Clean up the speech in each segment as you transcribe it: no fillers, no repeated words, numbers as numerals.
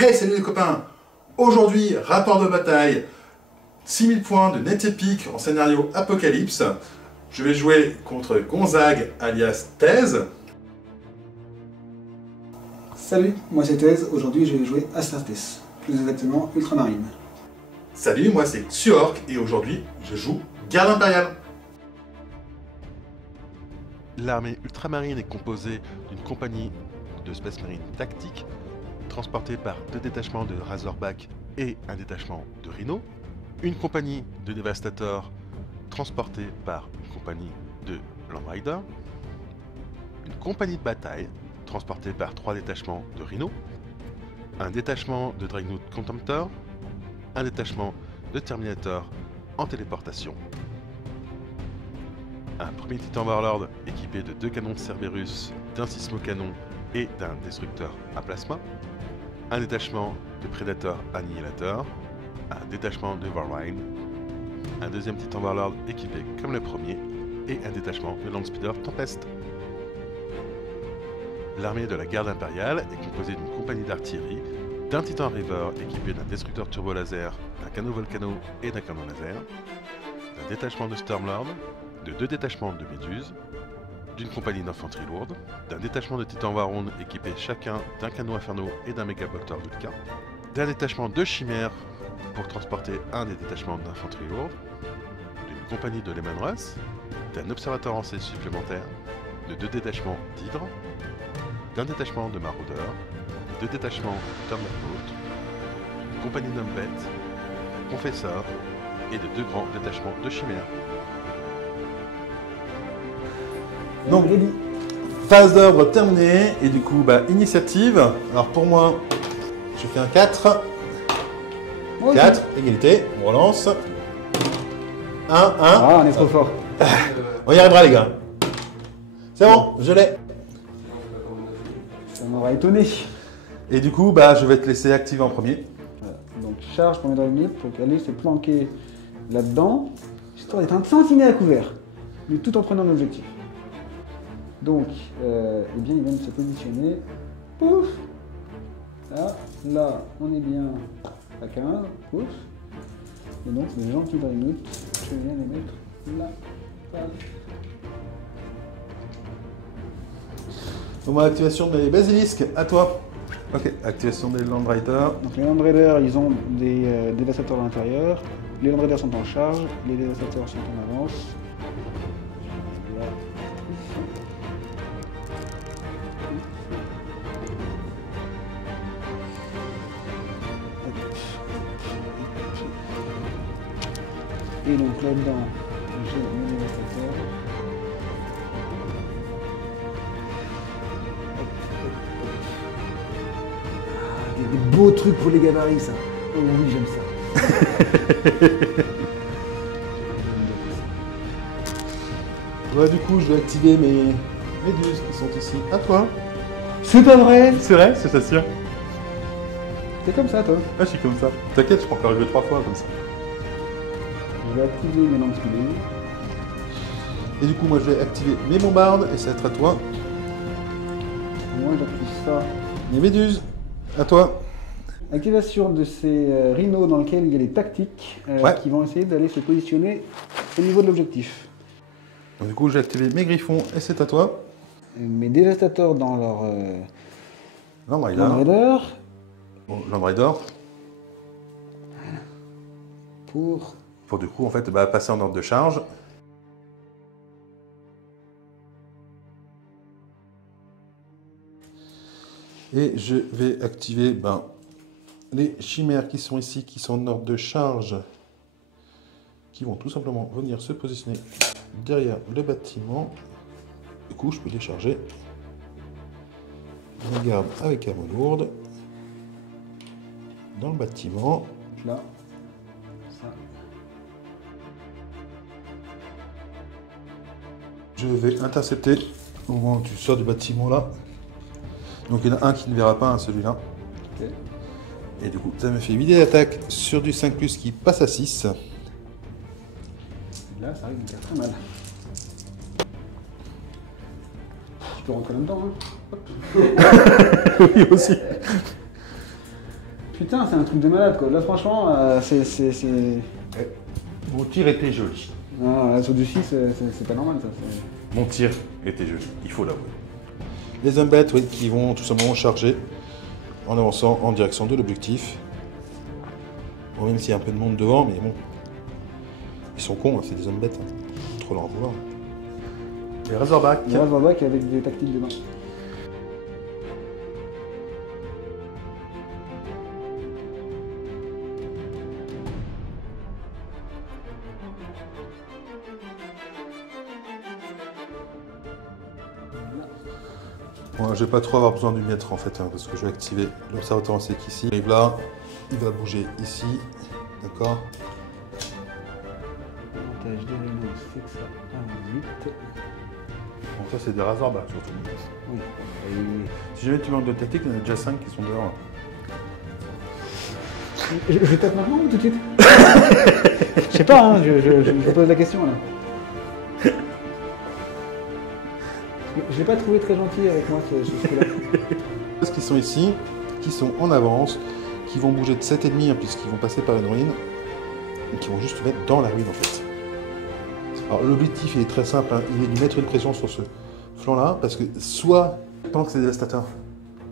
Hey, salut les copains! Aujourd'hui, rapport de bataille, 6000 points de net épique en scénario Apocalypse. Je vais jouer contre Gonzague alias Thèse. Salut, moi c'est Thèse, aujourd'hui je vais jouer Astartes, plus exactement Ultramarine. Salut, moi c'est Xyork et aujourd'hui je joue Garde Impériale. L'armée ultramarine est composée d'une compagnie de Space Marine tactique, transportée par 2 détachements de Razorback et un détachement de Rhino, une compagnie de Devastator transportée par une compagnie de Landrider, une compagnie de bataille transportée par 3 détachements de Rhino, un détachement de Dreadnought Contemptor, un détachement de Terminator en téléportation, un premier Titan Warlord équipé de 2 canons Cerberus, d'un sismocanon et d'un destructeur à plasma, un détachement de Predator Annihilator, un détachement de Warline, un deuxième Titan Warlord équipé comme le premier et un détachement de Landspeeder Tempest. L'armée de la garde impériale est composée d'une compagnie d'artillerie, d'un Titan River équipé d'un destructeur turbo laser, d'un canot Volcano et d'un canon laser, d'un détachement de Stormlord, de 2 détachements de Méduse, d'une compagnie d'infanterie lourde, d'un détachement de Titan Warhound équipés chacun d'un canon Inferno et d'un Megabolter Vulcain, d'un détachement de Chimères pour transporter un des détachements d'infanterie lourde, d'une compagnie de Leman Russ, d'un observateur en C supplémentaire, de 2 détachements d'Hydre, d'un détachement de Maraudeurs, de 2 détachements de Thunderbolt, d'une compagnie d'Umbet, Confesseur et de 2 grands détachements de Chimères. Donc, phase d'ordre terminée et du coup, initiative. Alors pour moi, je fais un 4. Okay. 4, égalité, on relance. 1, 1. Ah, on est trop fort. On y arrivera les gars. C'est bon, je l'ai. Ça m'aura étonné. Et du coup, je vais te laisser activer en premier. Voilà. Donc charge pour mes drive pour qu'elle se planquer là-dedans, histoire d'être un tantinet à couvert, mais tout en prenant l'objectif. Donc, eh bien, ils viennent se positionner. Pouf! Là, on est bien à 15. Pouf! Et donc, les gentils Dreadnought, je viens les mettre là. Donc, mon activation des basilisques, à toi. Ok, activation des Landriders. Donc, les Landriders, ils ont des dévastateurs à l'intérieur. Les Landriders sont en charge. Les dévastateurs sont en avance. Là. Et donc là-dedans, j'ai mon dévastateur. Des beaux trucs pour les gabarits, ça. Oh oui, j'aime ça. Ouais, du coup, je vais activer mes méduses qui sont ici. À toi. C'est pas vrai? C'est vrai, je t'assure. T'es comme ça, toi. Ah, je suis comme ça. T'inquiète, je peux encore jouer 3 fois comme ça. Je vais activer mes lampes speeding. Et du coup, moi, je vais activer mes bombardes et ça va être à toi. Moi, j'active ça. Les méduses, à toi. Activation de ces rhinos dans lesquels il y a des tactiques qui vont essayer d'aller se positionner au niveau de l'objectif. Donc, du coup, j'ai activé mes griffons et c'est à toi. Mes dévastateurs dans leur Landrider. Landrider. Bon, Landrider. Pour du coup, en fait, passer en ordre de charge. Et je vais activer les chimères qui sont ici, qui sont en ordre de charge, qui vont tout simplement venir se positionner derrière le bâtiment. Du coup, je peux les charger. Je regarde avec arme lourde dans le bâtiment. là, ça. Je vais intercepter au moment où tu sors du bâtiment là. Donc il y en a un qui ne verra pas, celui-là. Okay. Et du coup, ça me fait 8 dés d'attaque sur du 5+, qui passe à 6. Là, ça arrive de faire très mal. Je peux rentrer là-dedans, hein. Oui, aussi. Putain, c'est un truc de malade quoi. Là, franchement, c'est. Mon tir était joli. Non, là, sur du 6, c'est pas normal ça. Mon tir était joli, il faut l'avouer. Les embêtes, oui, qui vont tout simplement charger en avançant en direction de l'objectif. Bon, même s'il y a un peu de monde devant, mais bon. Ils sont cons, hein, c'est des embêtes. Hein. Trop leur en vouloir. Les Razorbacks. Les Razorbacks avec des tactiles dedans. Bon, je vais pas trop avoir besoin du mètre en fait, hein, parce que je vais activer l'observateur en sec ici. Il arrive là, il va bouger ici, d'accord. L'avantage des Renault, c'est que ça avance vite. Bon, ça c'est des Razorbacks surtout. Oui. Si jamais tu manques de tactique, il y en a déjà 5 qui sont dehors. Je tape maintenant ou tout de suite? Je sais pas, hein, je pose la question là. Je l'ai pas trouvé très gentil avec moi ce coup-là. Ceux qui sont ici, qui sont en avance, qui vont bouger de 7,5 hein, puisqu'ils vont passer par une ruine, et qui vont juste se mettre dans la ruine en fait. Alors l'objectif il est très simple, hein, il est de mettre une pression sur ce flanc-là, parce que soit, tant que c'est dévastateur,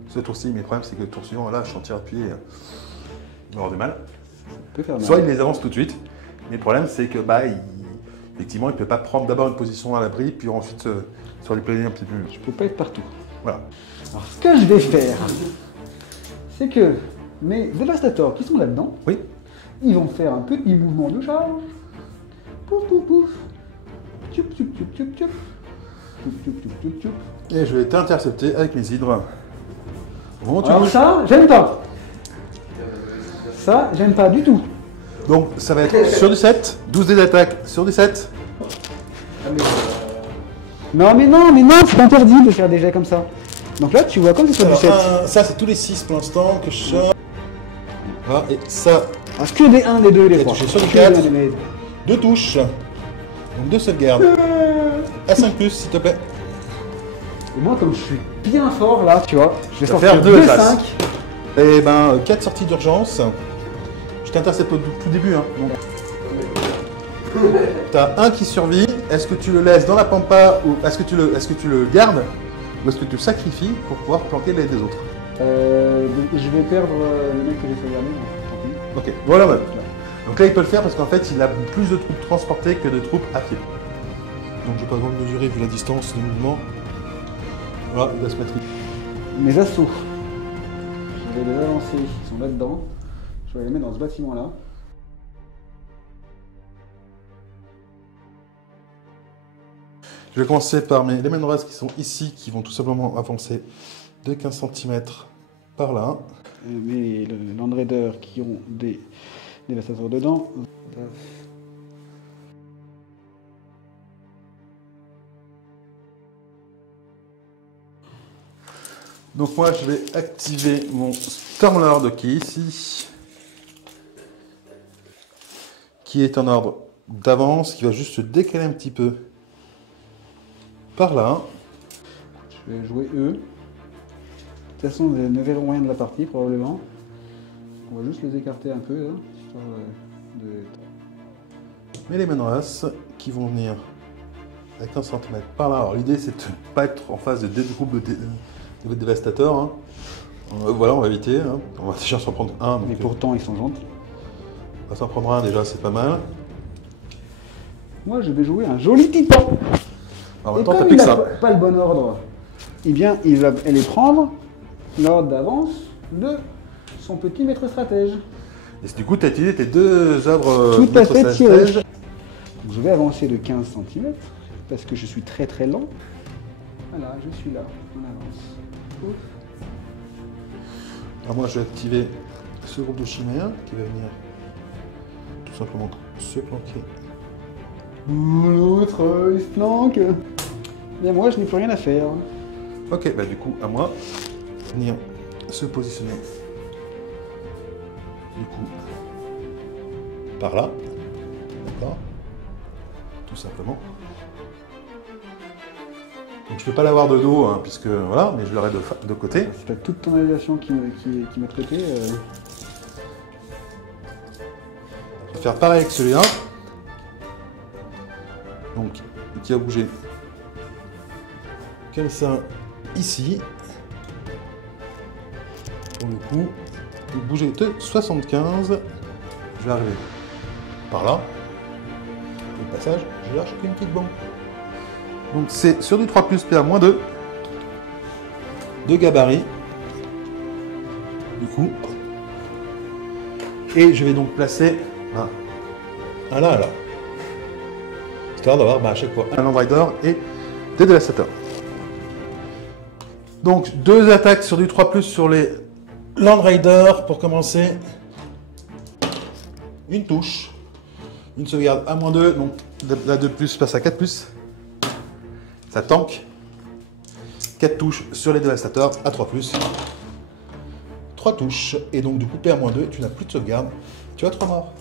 ce tour-ci, mais le problème c'est que le tour suivant, là, je suis en tir appuyé, il va avoir du mal. Soit il les avance tout de suite, mais le problème c'est que effectivement il ne peut pas prendre d'abord une position à l'abri, puis ensuite sur les planer un petit peu. Je peux pas être partout. Voilà. Alors ce que je vais faire, c'est que mes dévastateurs qui sont là-dedans, Oui. ils vont faire un petit mouvement de charge. Pouf pouf pouf. Tchoup tchoup tchoup tchoup tchoup. Tchoup tchoup tchoup tchoup tchoup. Et je vais t'intercepter avec mes hydres. Au moment où tu Alors bouges. ça, j'aime pas. Ça, j'aime pas du tout. Donc ça va être sur du 7, 12 dés d'attaque sur du 7. Non, c'est interdit de faire des jets comme ça. Donc là, tu vois comme c'est sur du 7. Ça c'est tous les 6 pour l'instant que je sors. Voilà, et ça, Alors, que des 1, des 2 et des Et 3. touché sur le Que 4. des 1, des 2 touches. Donc 2 sauvegardes. À 5 plus s'il te plaît. Et moi, comme je suis bien fort là, tu vois, je vais Ça va sortir faire deux 2 as. 5. Et ben 4 sorties d'urgence. Je t'intercepte au tout début. Hein. T'as un qui survit. Est-ce que tu le laisses dans la pampa ou est-ce que tu le gardes ou est-ce que tu le sacrifies pour pouvoir planquer les des autres? Je vais perdre le mec que j'ai sauvegardé. Tant pis. Ok, voilà. Ouais. Donc là il peut le faire parce qu'en fait il a plus de troupes transportées que de troupes à pied. Donc je vais pas vraiment le mesurer vu la distance, le mouvement. Voilà, il va se mettre. Mes assauts. Je vais les avancer, ils sont là-dedans. Je vais les mettre dans ce bâtiment-là. Je vais commencer par mes Leman Rats qui sont ici, qui vont tout simplement avancer de 15 cm par là. Mes Land Raiders qui ont des dévastateurs dedans. Donc moi je vais activer mon Stormlord qui est ici, qui est en ordre d'avance, qui va juste se décaler un petit peu par là. Je vais jouer eux. De toute façon, ils ne verront rien de la partie probablement. On va juste les écarter un peu là, histoire de... Mais les Menras qui vont venir à 15 cm par là. Alors l'idée c'est de ne pas être en face de deux groupes de dévastateurs. Hein. Voilà, on va éviter. Hein. On va déjà s'en prendre un. Mais pourtant, ils sont gentils. On va s'en prendre un déjà, c'est pas mal. Moi, je vais jouer un joli titan. En même Et temps, t'as comme plus il que n'a ça. pas le bon ordre, eh bien, il va aller prendre l'ordre d'avance de son petit maître stratège. Et du coup, tu as utilisé tes deux œuvres Tout à fait tiré. stratège. Donc, je vais avancer de 15 cm parce que je suis très très lent. Voilà, je suis là, on avance. Ouf. Alors moi, je vais activer ce groupe de chimères qui va venir tout simplement se planquer. L'autre, il se planque. Bien, moi, je n'ai plus rien à faire. Ok, bah du coup, à moi, venir se positionner. Du coup, par là, d'accord, tout simplement. Donc je peux pas l'avoir de dos, hein, puisque voilà, mais je l'aurai de côté. Si t'as toute ton aviation qui m'a traité, faire pareil avec celui-là. Donc, qui va bouger comme ça, ici. Pour le coup, il bouger de 75. Je vais arriver par là. Au passage, je lâche qu'une petite bombe. Donc c'est sur du 3 plus PA-2 de gabarit. Du coup. Et je vais donc placer un là, un là. Histoire d'avoir à chaque fois un Land Rider et des dévastateurs. Donc 2 attaques sur du 3 plus sur les Land Rider pour commencer. Une touche. Une sauvegarde à -2, donc la 2 plus passe à 4 plus. Ça tank. 4 touches sur les dévastateurs à 3 plus. 3 touches. Et donc du coup, P à -2, tu n'as plus de sauvegarde. Tu as 3 morts.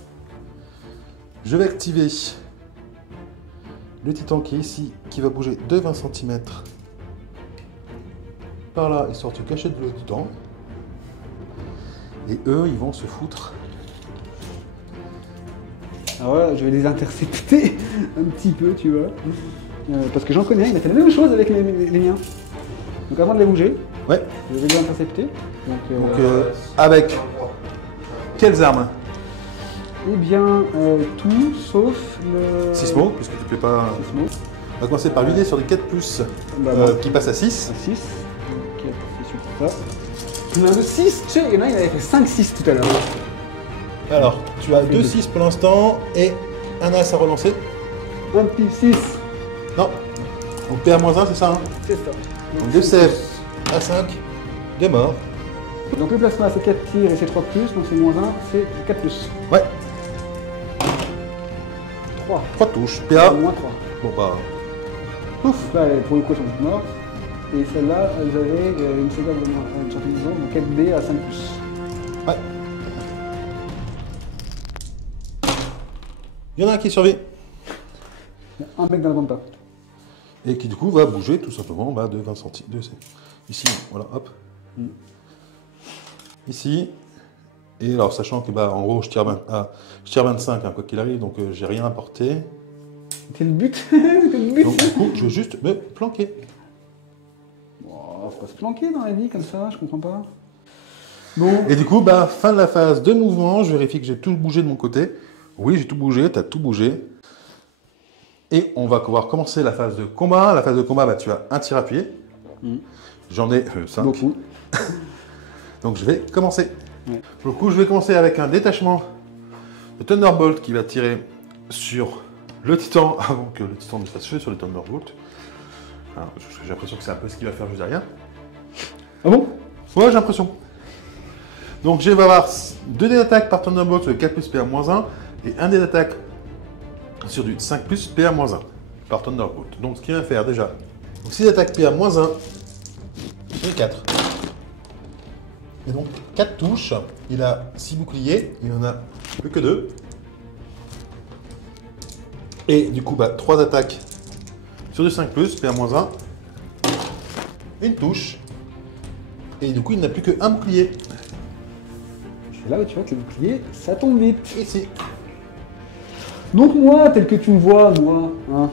Je vais activer le titan qui est ici, qui va bouger de 20 cm. Par là, histoire de se cacher de l'autre titan. Et eux, ils vont se foutre. Alors là, je vais les intercepter un petit peu, tu vois. Parce que j'en connais, il a fait la même chose avec les miens. Donc avant de les bouger, Ouais. je vais les intercepter. Donc, Avec quelles armes? eh bien, tout sauf le... Sismo, puisque tu ne peux pas... Sismo. On va commencer par vider sur des 4 plus Bah, bon. qui passe à 6. 6. Ok, c'est suite à ça. Il y en a un de 6, tu sais, il y en a, il avait fait 5-6 tout à l'heure. Alors, tu as 2 6 pour l'instant et un as à relancer. Un petit 6. Non. Donc PA-1, c'est ça, hein? C'est ça. Donc 2 sèves à 5, 2 morts. Donc le plasma c'est 4 tirs et c'est 3 plus, donc c'est -1, c'est 4 plus. Ouais, 3. 3 touches. PA. -3. Bon bah. Donc là, pour le coup, elles sont toutes mortes. Et celles-là, elles avaient une sauvegarde de une sortie de zone, donc 4D à 5 plus. Ouais. Il y en a un qui survit. Il y a un mec dans le pampa. Et qui du coup va bouger tout simplement de 20 cm. Ici, voilà, hop. Ici. Et alors, sachant que en gros, je tire 25, hein, quoi qu'il arrive, donc j'ai rien à porter. C'était le but. C'était le but. Donc du coup, je vais juste me planquer. Oh, faut pas se planquer dans la vie comme ça, je comprends pas. Bon. Et du coup, fin de la phase de mouvement, je vérifie que j'ai tout bougé de mon côté. Oui, j'ai tout bougé, tu as tout bougé. Et on va pouvoir commencer la phase de combat. La phase de combat, tu as un tir appuyé. J'en ai 5. Beaucoup. Donc je vais commencer. Ouais. Pour le coup, je vais commencer avec un détachement de Thunderbolt qui va tirer sur le titan avant que le titan ne fasse feu sur le Thunderbolt. Alors, j'ai l'impression que c'est un peu ce qu'il va faire juste derrière. Ah bon? Ouais, j'ai l'impression. Donc je vais avoir 2 dés d'attaque par Thunderbolt sur le 4 plus PA-1 et 1 dé d'attaque sur du 5 plus PA-1 par Thunderbolt. Donc ce qu'il va faire déjà, 6 attaques PA-1 sur le 4. Et donc 4 touches, il a 6 boucliers, il en a plus que 2. Et du coup, 3 attaques sur du 5 plus, PA-1, une touche. Et du coup, il n'a plus qu'un bouclier. C'est là où tu vois que le bouclier, ça tombe vite. Ici. Donc moi, tel que tu me vois, moi, hein,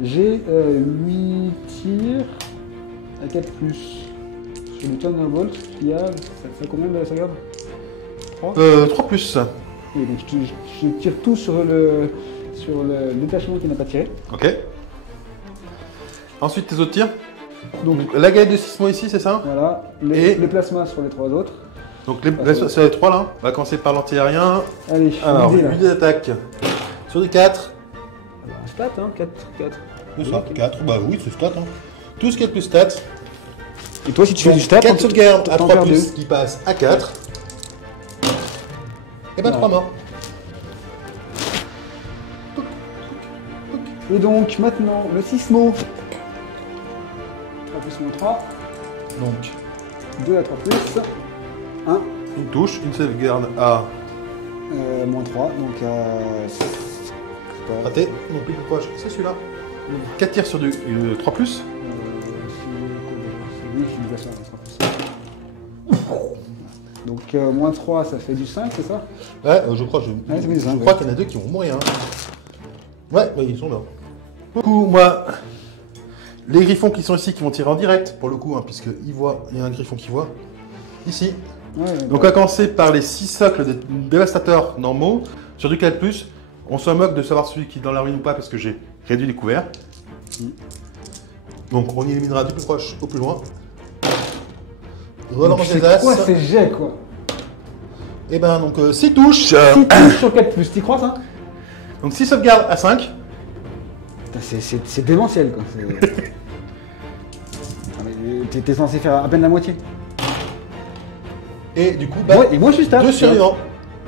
j'ai 8 tirs à 4 plus. Sur le Thunderbolt, qui a... Ça fait combien de sauvegarde? 3 3 plus. Oui, donc je tire tout sur le détachement qui n'a pas tiré. Ok. Ensuite, tes autres tirs. Donc La galette de Sismo ici, c'est ça? voilà, Et- le plasma sur les 3 autres. Donc sur les 3 là, on va commencer par l'anti-aérien. Allez, Alors, l'idée, là. 8 d'attaque sur du 4. Alors, un stat, hein, 4. C'est ça, 4, bah oui, c'est stat. Hein. Tout ce qui est plus stat. Et toi, si tu fais du stat, 4 sauvegardes à t'en 3 perds plus deux. qui passe à 4. Et 3 morts. Et donc, maintenant, le Sismo. 3 plus moins 3. Donc, 2 à 3 plus. 1. une touche, une sauvegarde à Moins 3, donc raté. Non plus pourquoi c'est celui-là. 4 tirs sur du 3 plus. c'est lui qui nous a ça, 3 plus. Donc moins 3, ça fait du 5, c'est ça? Ouais, je crois, Ouais, ça fait du 5, je crois qu'il y en a deux qui vont mourir. Hein. Ouais, ils sont là. Du coup, moi, les griffons qui sont ici, qui vont tirer en direct, pour le coup, hein, puisqu'il y a un griffon qui voit, ici. Ouais, Donc on va commencer par les 6 socles de dévastateurs normaux. Sur du 4+, on se moque de savoir celui qui est dans la ruine ou pas, parce que j'ai réduit les couverts. Donc on y éliminera du plus proche au plus loin. Relance des as. C'est quoi ces jets, quoi? Et ben donc 6 touches. 6 touches sur 4+, t'y crois ça? Donc 6 sauvegardes à 5. Putain, c'est démentiel, quoi. T'es censé faire à peine la moitié. Et du coup, bah, Ouais, et moi je suis stat. 2 survivants.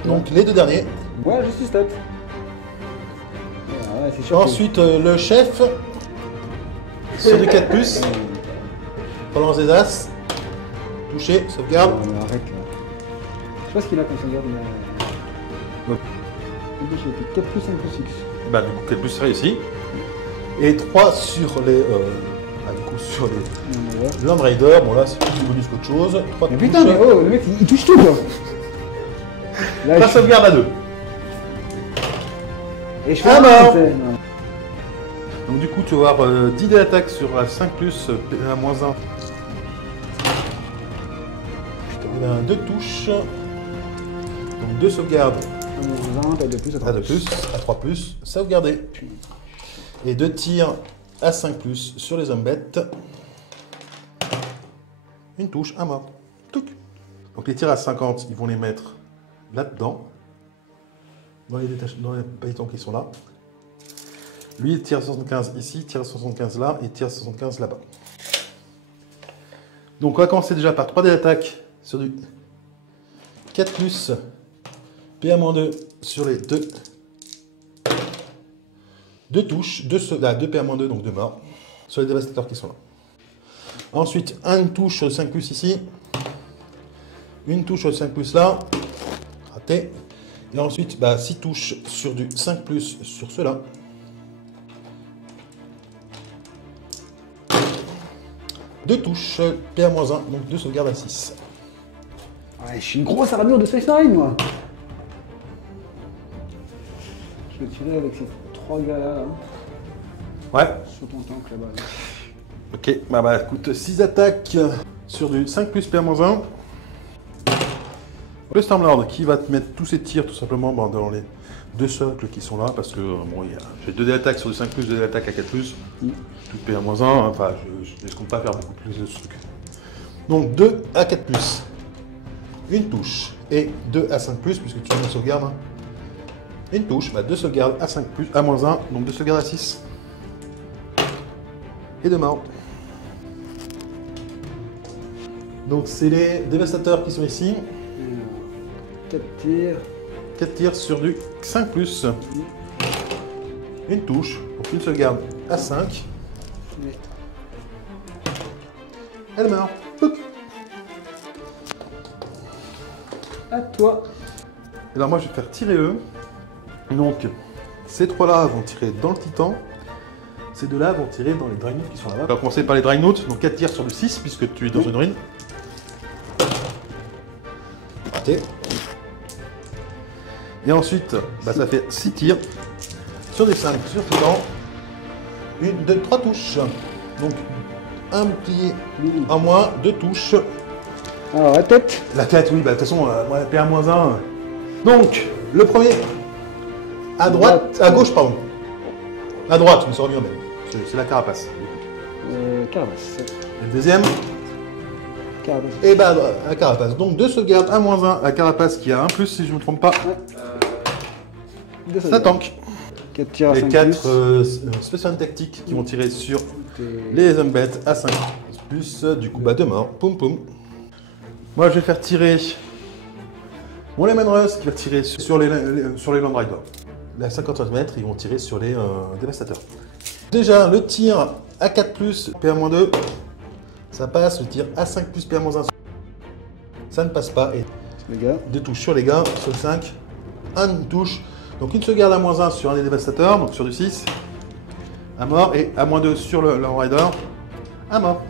Donc les 2 derniers. Ouais, je suis stat. Ouais, c'est sûr. Ensuite, le chef. Sur du 4+. Relance des as. Touché, sauvegarde. Non, mais arrête là. Je sais pas ce qu'il a comme sauvegarde, mais. Ouais. J'ai 4+, 5+, 6. Bah du coup 4+ réussi. Et 3 sur les. Du coup sur les Land Raider. Bon là c'est plus du bonus qu'autre chose. 3 Mais putain, mais oh, le mec il touche tout quoi. Là, la sauvegarde à 2. Et je fais Ah un bah. c'est- Donc du coup tu vas avoir 10 d'attaque sur 5+, à moins 1. Il a 2 touches. Donc 2 sauvegardes T'as 2+, à 2+, à 3+, sauvegardé. Et 2 tirs à 5+, sur les hommes bêtes. Une touche, un mort. Touc. Donc les tirs à 50, ils vont les mettre là-dedans. Dans les pailletons qui sont là. Lui, il tire à 75 ici, tire à 75 là, et tire à 75 là-bas. Donc on va commencer déjà par 3 d'attaque sur du 4+, PA-2 sur les 2 touches, 2 PA-2, donc 2 morts, sur les dévastateurs qui sont là. Ensuite, une touche sur le 5+ ici, une touche sur le 5+ là, raté. Et ensuite, 6 touches sur du 5+ sur ceux-là. Deux touches, PA-1, donc 2 sauvegardes à 6. Ouais, je suis une grosse armure de Space Marine moi. Je vais tirer avec ces 3 gars là. Ouais. Sur ton tank là-bas. Là. Ok, bah écoute, 6 attaques sur du 5+ PA-1. Le Stormlord qui va te mettre tous ses tirs tout simplement dans les 2 socles qui sont là parce que bon, j'ai 2 d'attaque sur du 5+, 2 d'attaque à 4+. Tout PA-1, enfin je ne compte pas faire beaucoup plus de trucs. Donc 2 à 4+, une touche et 2 à 5+, puisque tu as une sauvegarde. Une touche, 2 sauvegardes à 5+, à -1, donc 2 sauvegardes à 6. Et 2 morts. Donc c'est les dévastateurs qui sont ici. 4 tirs. 4 tirs sur du 5+. Une touche, donc une sauvegarde à 5. Elle meurt. Pouc. À toi. Alors moi je vais faire tirer eux. Donc ces 3-là vont tirer dans le titan. Ces 2-là vont tirer dans les Dreadnoughts qui sont là-bas. On va commencer par les Dreadnoughts, donc 4 tirs sur du 6 puisque tu es dans une ruine. Raté. Et ensuite, ça fait 6 tirs sur des 5 sur titan. 3 touches. Donc un bouclier en moins, 2 touches. Alors la tête. La tête, oui, de toute façon, PA-1. Donc, le premier, à droite, à gauche, pardon. À droite, je me suis remis en même. C'est la carapace. Carapace. Et le deuxième, Carapace. et à carapace. Donc, 2 sauvegardes, à -1, à carapace qui a 1+, si je ne me trompe pas. Ça tank. 4 tirs à 5+. Les 4 spéciales tactiques qui vont tirer sur les hommes bêtes à 5+, du coup, 2 morts. Poum poum. Moi, je vais faire tirer mon Lemon Rust qui va tirer sur les Land Riders. À 50 mètres, ils vont tirer sur les dévastateurs. Déjà, le tir à 4+, PA-2, ça passe. Le tir à 5+, PA-1, ça ne passe pas. Et Les gars. 2 touches sur les gars, sur le 5. Une touche. Donc une sauvegarde à -1 sur un des dévastateurs, donc sur du 6. À mort. Et à -2 sur le Land Rider. À mort.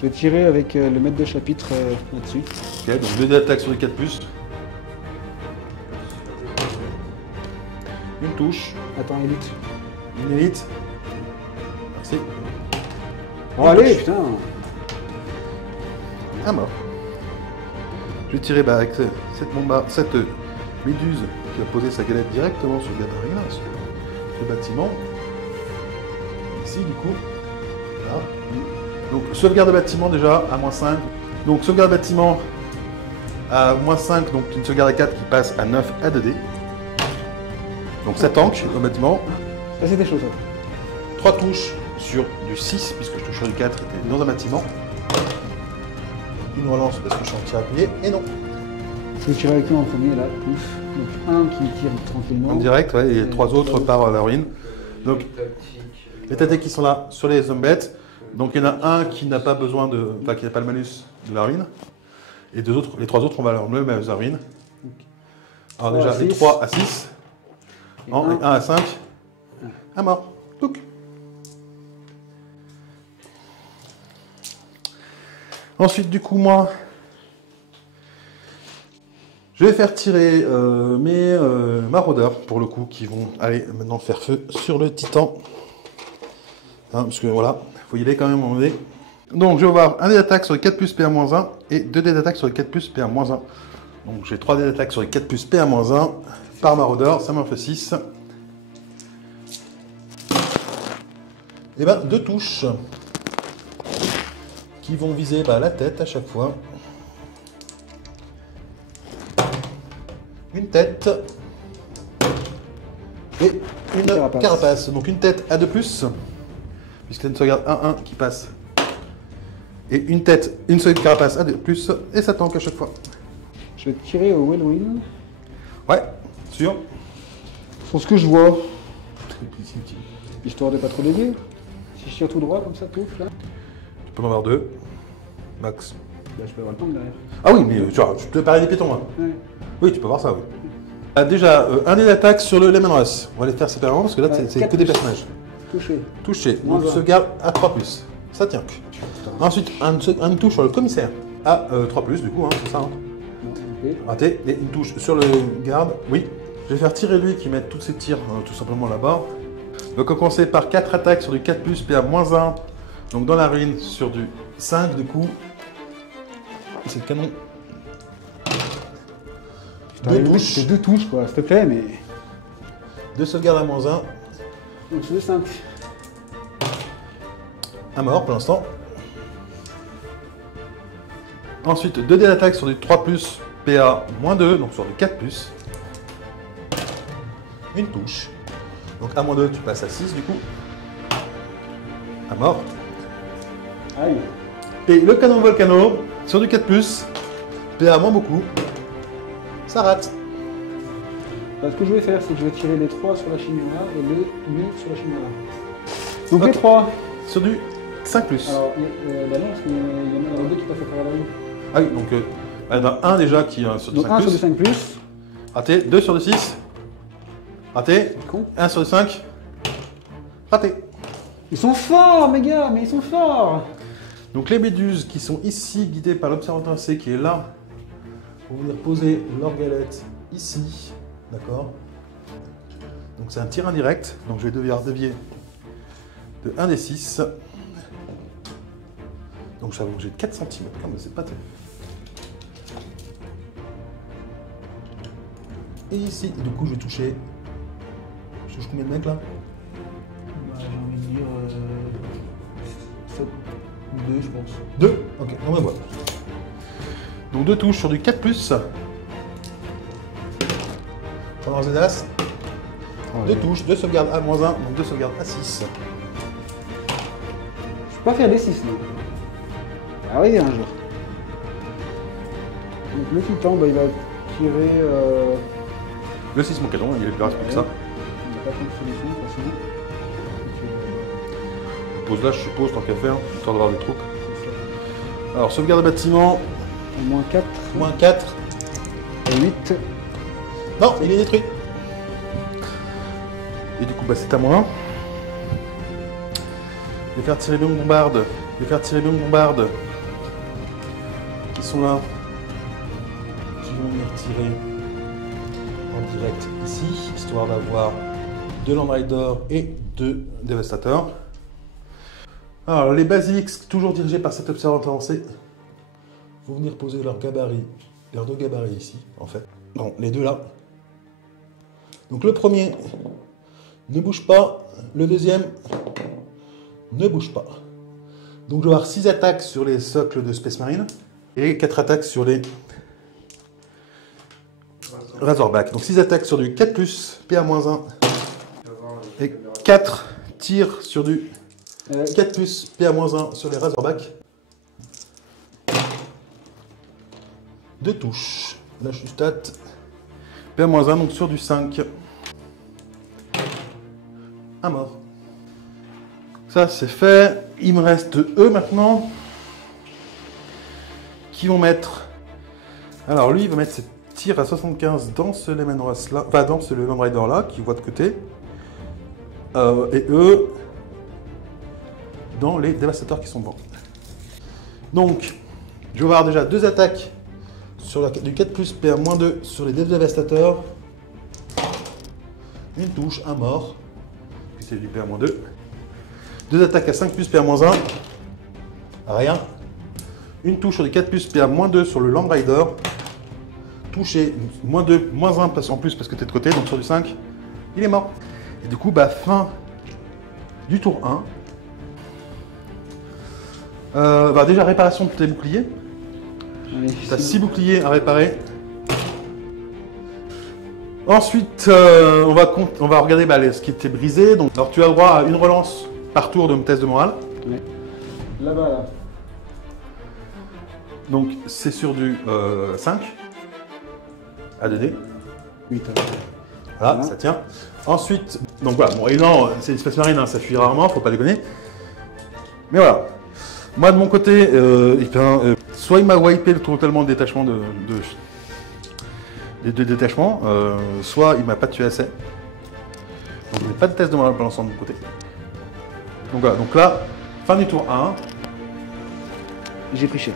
Je vais tirer avec le maître de chapitre là-dessus. Ok, donc 2 dés d'attaque sur les 4+. Une touche, Attends, élite. une élite. Merci. Oh, allez, putain. Ah mort. Je vais tirer avec cette méduse qui a posé sa galette directement sur le gabarit, là, sur le bâtiment. Ici, du coup. Là. Donc, sauvegarde de bâtiment déjà à -5. Donc, sauvegarde de bâtiment à -5, donc une sauvegarde à 4 qui passe à 9 à 2D. Donc, ça tank au bâtiment. Ça, c'était chaud, ça. 3 touches sur du 6, puisque je touche sur du 4 était dans un bâtiment. Une relance parce que je suis en tir appuyé, et non. Je vais tirer avec lui en premier, là. Pouf. Donc, un qui tire tranquillement. En direct, ouais, et 3 autres par la ruine. Donc, les tactiques qui sont là sur les zombettes. Donc, il y en a un qui n'a pas besoin de. Enfin, qui n'a pas le malus de la ruine. Et les 3 autres, on va leur le malus de la ruine. Alors, déjà, les 3 à 6. Et 1 à 5. À mort. Touc. Ensuite, du coup, moi, je vais faire tirer mes maraudeurs, pour le coup, qui vont aller maintenant faire feu sur le titan. Hein, parce que voilà, il faut y aller quand même à un moment donné. Donc, je vais avoir un dé d'attaque sur les 4 plus PA-1 et 2 dés d'attaque sur les 4 plus PA-1. Donc, j'ai 3 dés d'attaque sur les 4 plus PA-1 par maraudeur, ça m'en fait 6. Et ben, 2 touches qui vont viser la tête à chaque fois. Une tête et une carapace. Donc une tête à 2+, puisque c'est une sauvegarde 1-1 qui passe. Et une tête, une seule carapace à 2+, et ça tank à chaque fois. Je vais tirer au Wellwin. Ouais, sûr. Sur ce que je vois. Histoire de pas trop dévier. Si je tire tout droit comme ça, tout là. Tu peux en avoir 2. Max. Là, je peux avoir le tank derrière. Ah oui, mais tu vois, tu peux parer des piétons. Hein. Ouais. Oui, tu peux voir ça, oui. Déjà, un dé d'attaque sur le Lemon Russ. On va les faire séparément parce que là, c'est que des personnages. Touché. Touché. Donc, sauvegarde à 3+. Ça tient. Ensuite, une touche sur le commissaire à 3+, du coup, hein, c'est ça. Hein. Okay. Raté. Et une touche sur le garde. Oui. Je vais faire tirer lui qui met tous ses tirs tout simplement là-bas. Donc, on va commencer par 4 attaques sur du 4+, PA-1. Donc, dans la ruine, sur du 5, du coup. C'est le canon. 2 touches. C'est 2 touches, quoi, s'il te plaît, mais. 2 sauvegardes à -1. Donc, c'est 5. À mort pour l'instant. Ensuite, 2 dés d'attaque sur du 3+, PA-2, donc sur du 4+. Une touche. Donc à -2, tu passes à 6 du coup. À mort. Aïe. Et le canon volcano sur du 4+, PA beaucoup. Ça rate. Bah, ce que je vais faire, c'est que je vais tirer les 3 sur la chimère et les 8 sur la chimère. Donc Ok. les 3. Sur du 5+. Alors, bah non, parce qu'il y en a 2 qui passent à travers la rue. Ah oui, donc il y en a un déjà qui est sur du Donc 1 sur du 5+. 5+. Raté. 2 sur du 6. Raté. Con. 1 sur du 5. Raté. Ils sont forts, mes gars, mais ils sont forts. Donc les méduses qui sont ici, guidées par l'observateur C qui est là, vont venir poser leur galette ici, d'accord. Donc c'est un tir indirect, donc je vais devoir dévier de 1 des 6. Donc j'avoue que j'ai 4 cm, mais c'est pas terrible. Et ici, et du coup je vais toucher. Je touche combien de mecs là? Bah, j'ai envie de dire 7 ou 2, je pense. 2. Ok, on va voir. Donc 2 touches sur du 4+. Pendant Zedas. 2 touches, 2 sauvegardes à -1, donc 2 sauvegardes à 6. Je peux pas faire des 6, non. Ah oui, un jour. Donc le titan, bah, il va tirer. Le 6 mon canon, il est plus rapide que ça. Il n'a pas tant de solution, de toute façon. Donc, Pose là, je suppose, tant qu'à faire, histoire d'avoir des troupes. c'est ça. Alors, sauvegarde de bâtiment, Moins 4 -4. et 8. Non, il est détruit. Et du coup, bah, c'est à moi. Je vais faire tirer bien bombarde. Je vais faire tirer bien bombarde qui sont là, qui vont venir tirer en direct ici, histoire d'avoir 2 Land Rider et 2 Dévastateurs. Alors les Basiliques, toujours dirigés par cet observateur avancé, vont venir poser leurs gabarits, leurs 2 gabarits ici, en fait. Non, les 2 là. Donc le premier ne bouge pas, le deuxième ne bouge pas. Donc je vais avoir 6 attaques sur les socles de Space Marine et 4 attaques sur les Razorback. Donc 6 attaques sur du 4+, PA-1 et 4 tirs sur du 4+, PA-1 sur les Razorback. 2 touches. Là je suis stat. PA-1 donc sur du 5. Un mort. Ça c'est fait. Il me reste eux maintenant. Qui vont mettre. Alors lui il va mettre ses tirs à 75 dans ce Leman Ross là. Enfin dans ce Land Rider là qui voit de côté. Et eux dans les dévastateurs qui sont devant. Donc je vais avoir déjà 2 attaques sur la, du 4+, PA-2 sur les 2 dévastateurs. Une touche, un mort. Puis c'est du PA-2. 2 attaques à 5+, PA-1. Rien. Une touche sur les 4+, PA-2 sur le Land Rider. Touché, -2, -1 en plus parce que tu es de côté, donc sur du 5. Il est mort. Et du coup, bah, fin du tour 1. Bah, déjà, réparation de tes boucliers. Tu as 6 boucliers à réparer. Ensuite, on va regarder bah, ce qui était brisé. Donc, alors, tu as le droit à une relance par tour de test de morale. Ouais. Là-bas, là. Donc, c'est sur du 5. À 2D. 8. Voilà, ça tient. Ensuite, donc voilà, bon, élan, c'est une Space Marine, hein, ça fuit rarement, faut pas déconner. Mais voilà. Moi, de mon côté, soit il m'a wipé totalement le détachement de détachement, soit il m'a pas tué assez. Donc, je n'ai pas de test de morale pour l'ensemble de mon côté. Donc voilà, donc là, fin du tour 1. J'ai pris cher.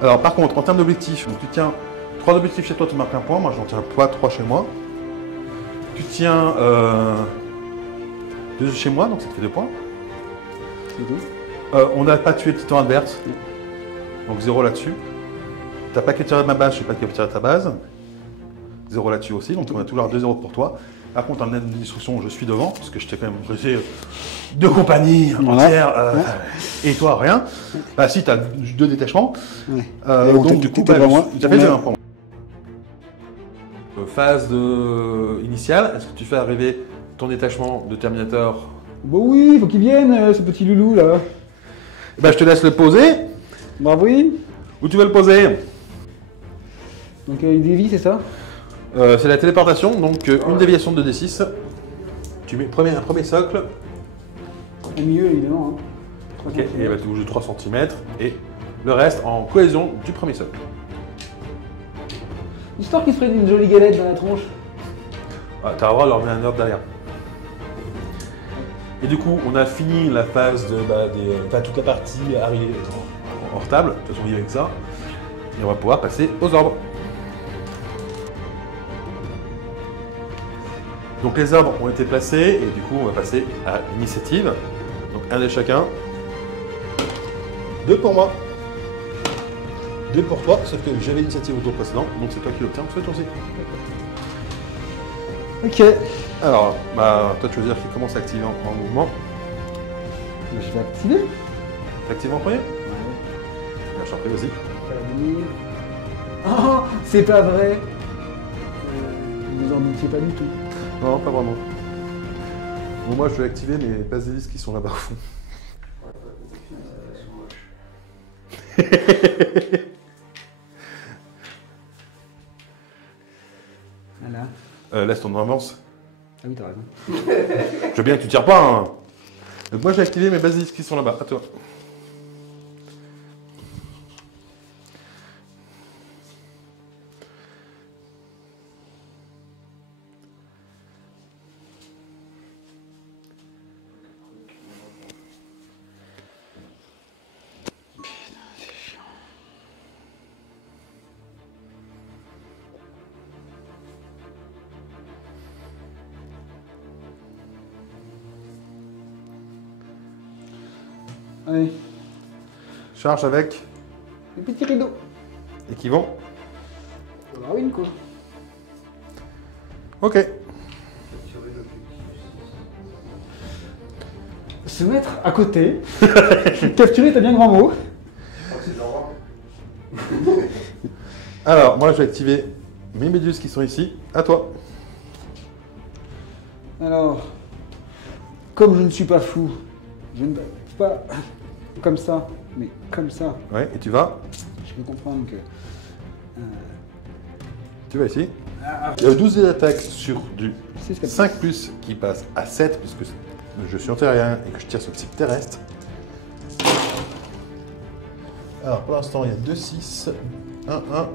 Alors, par contre, en termes d'objectifs, tu tiens 3 objectifs chez toi, tu marques un point. Moi, j'en tiens pas 3 chez moi. Tu tiens 2 chez moi, donc ça te fait 2 points. On n'a pas tué le titan adverse, donc 0 là-dessus. T'as pas capturé de ma base, je sais pas capturé de ta base. 0 là-dessus aussi, donc on a toujours 2-0 pour toi. Par contre, en aide de destruction, je suis devant, parce que je t'ai quand même brisé 2 compagnies entières, et toi, rien. Bah si, t'as 2 détachements. Ouais. Donc du coup, bah, tu as fait 0 pour moi. Phase initiale, est-ce que tu fais arriver ton détachement de Terminator? Bon oui, faut qu'il vienne, ce petit loulou là. Bah je te laisse le poser. Bah oui. Où tu veux le poser? Donc il dévie, c'est ça? C'est la téléportation, donc une déviation de 2d6. Tu mets un premier socle. Au milieu, évidemment. Hein. Ok, et bah, tu bouges de 3 cm et le reste en cohésion du premier socle. Histoire qu'il se prenne une jolie galette dans la tronche. Ah, t'as le droit de leur mettre un ordre derrière. Et du coup, on a fini la phase de toute la partie arrivée en retable. De toute façon, on y va avec ça. Et on va pouvoir passer aux ordres. Donc les ordres ont été placés et du coup, on va passer à l'initiative. Donc un de chacun. 2 pour moi. 2 pour toi, sauf que j'avais l'initiative au tour précédent, donc c'est toi qui l'obtiens ce tour-ci. Ok. Alors, bah, toi tu veux dire qu'il commence à activer en mouvement. Bah, je vais activer. T'actives en premier? Ouais. Je t'en prie, vas-y. Oh, c'est pas vrai. Vous en doutiez pas du tout. Non, pas vraiment. Bon, moi je vais activer mes basilisques qui sont là-bas au fond. Voilà. Laisse ton avance. Ah oui, t'as raison. Je veux bien que tu tires pas. Hein. Donc moi j'ai activé mes basilisques qui sont là-bas. À toi. Allez, Charge avec. les petits rideaux. Et qui vont. Ah oui, quoi. Ok. Se mettre à côté. Capturer, t'as bien grand mot. Alors, moi, je vais activer mes méduses qui sont ici. À toi. Alors, comme je ne suis pas fou, je ne vais pas comme ça, mais comme ça. Ouais, et tu vas. Je peux comprendre que. Tu vas ici. Il y a 12 d'attaque sur du 6, 4, 5 plus qui passe à 7 puisque je suis en terrien et que je tire sur le type terrestre. Alors pour l'instant il y a 2, 6, 1, 1. Ah,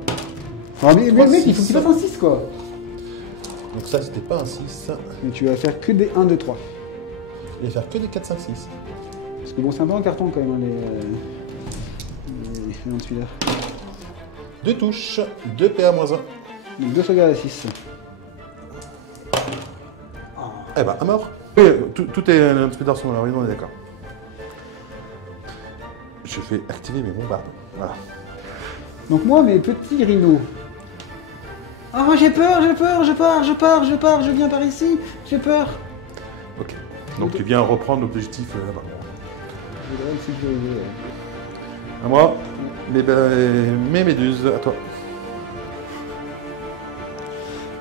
mais Trois, mec, il faut six. que tu fasses un 6 quoi. Donc ça c'était pas un 6. Mais tu vas faire que des 1, 2, 3. Je vais faire que des 4, 5, 6. Parce que bon, c'est un peu en carton quand même, hein, les noms de celui-là. 2 touches, 2 PA-1. Donc 2 sauvegardes à 6. Eh ben à mort. Oui, tout est un petit peu dans son alors, on est d'accord. Je vais activer mes bombardes. Voilà. Donc moi, mes petits rhinos. Ah, j'ai peur, je viens par ici, j'ai peur. Ok. Donc tu viens reprendre l'objectif là-bas. Je voudrais le sécuriser. À moi, mes méduses, à toi.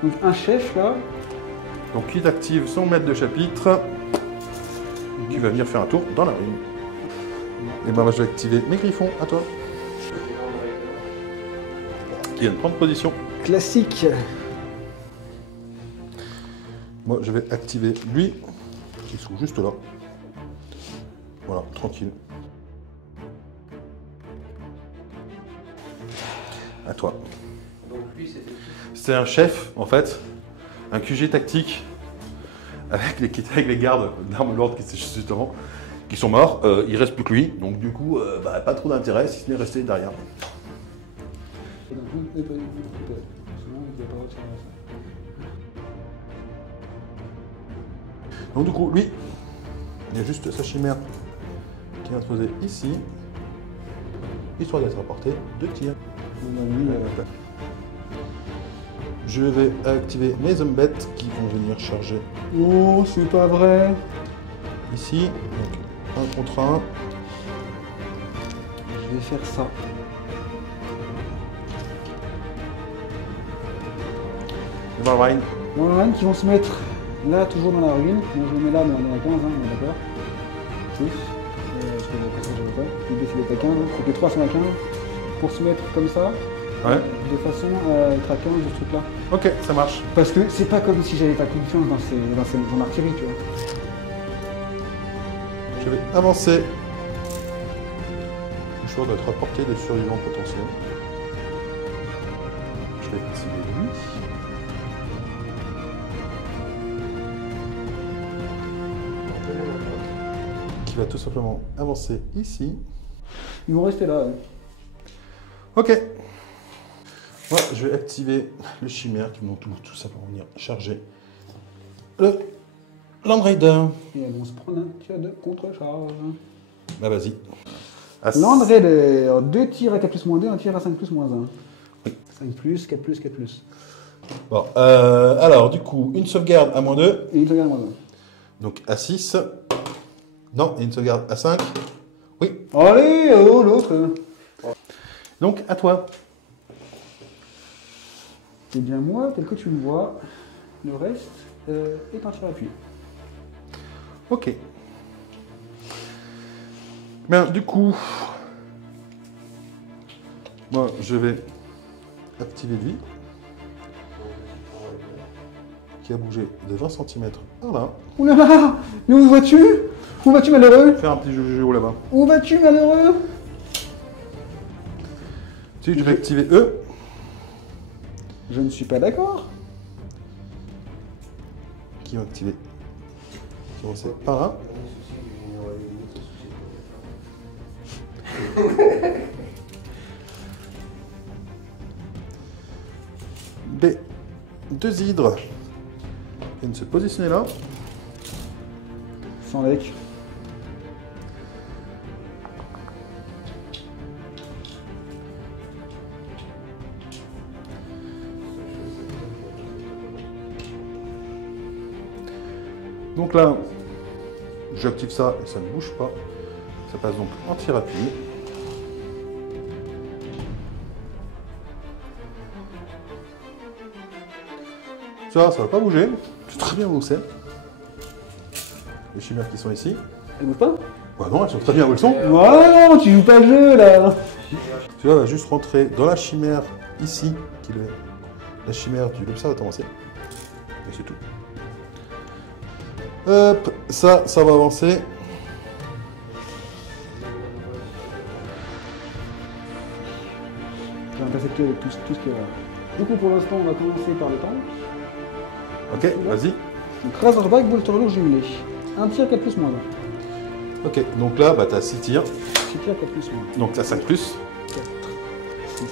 Donc un chef là. Donc il active son maître de chapitre qui va venir faire un tour dans la rue. Et ben moi je vais activer mes griffons, à toi. Qui viennent prendre position. Classique. Moi je vais activer lui, qui se trouve juste là. Voilà, tranquille. À toi. C'est un chef, en fait, un QG tactique, avec les gardes d'armes de l'ordre qui sont morts. Il reste plus que lui, donc du coup, pas trop d'intérêt si ce n'est rester derrière. Donc du coup, lui, il y a juste sa chimère qui vient se poser ici, histoire d'être apporté 2 tirs. Je vais activer mes hommes bêtes qui vont venir charger Oh, c'est pas vrai. ici. Donc 1 contre 1. Je vais faire ça. Le Valrine. Bon, il y en a qui vont se mettre là, toujours dans la ruine. Moi, je me mets là, mais on est à 15, hein, on est d'accord. Plus. Parce que je ne veux pas. L'idée, c'est d'être à 15. Donc les 3 sont à 15. Pour se mettre comme ça. Ouais. De façon à être à 15 de ce truc-là. Ok, ça marche. Parce que c'est pas comme si j'avais pas confiance dans son artillerie, tu vois. Je vais avancer. Je suis sûr d'être à portée de survivants potentiels. Je vais activer lui. Qui va tout simplement avancer ici. Ils vont rester là. Ouais. Ok. Moi, je vais activer les chimères qui vont tout simplement venir charger le Land Raider. Et elles vont se prendre un tir de contre-charge. Bah vas-y. Land Raider, 2 tirs à 4 plus moins 2, un tir à 5 plus moins 1. Oui. 5 plus, 4 plus, 4 plus. Bon, alors du coup, une sauvegarde à -2. Et une sauvegarde moins 1. Donc à 6. Non, et une sauvegarde à 5. Oui. Allez, oh l'autre. Donc à toi. Eh bien moi, tel que tu me vois, le reste est un tir à appui. Ok. Bien, du coup, moi je vais activer lui, qui a bougé de 20 cm par là. Ouh là là. Mais où vas-tu? Où vas-tu, malheureux? Faire un petit jeu là-bas. Où vas-tu, malheureux? Si je vais activer eux. Je ne suis pas d'accord. Qui vont activer. Qui vont passer par là. Les 2 hydres viennent se positionner là. Sans lec. Donc là, j'active ça et ça ne bouge pas. Ça passe donc en tir appui. Ça va pas bouger. C'est très bien où c'est. Les chimères qui sont ici. Elle bouge pas? Bah non, elles sont très bien où elles sont. Non, tu joues pas le jeu là. Celui-là va juste rentrer dans la chimère ici, qui est la chimère du l'observatoire avancé. Et c'est tout. Hop, ça va avancer. Je vais intercepter avec tout ce qu'il y a là. Du coup, pour l'instant, on va commencer par le temps. Ok, vas-y. Donc, Razorback, Bolter lourd jumelé. Un tir 4 plus moins 1. Ok, donc là, bah, t'as 6 tirs. 6 tirs 4 plus moins Donc t'as 5 plus. 4, 6,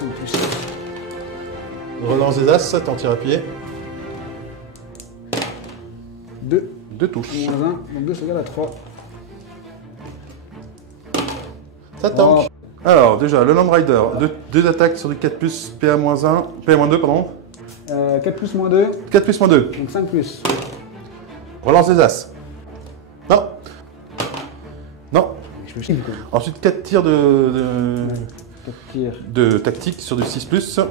5 plus. Relance des as, ça t'en tire à pied. 2. 2 touches. Moins 1, donc 2 ça égale à 3. Ça tank. Alors, déjà, le Land Rider, 2 attaques sur du 4 plus, PA-1, PA-2, pardon. 4 plus moins 2, 4 plus moins 2. donc 5 plus. Relance des as. Non. Non. Je me chine quoi. Ensuite, 4 tirs 4 tirs. de tactique sur du 6 plus. Ah.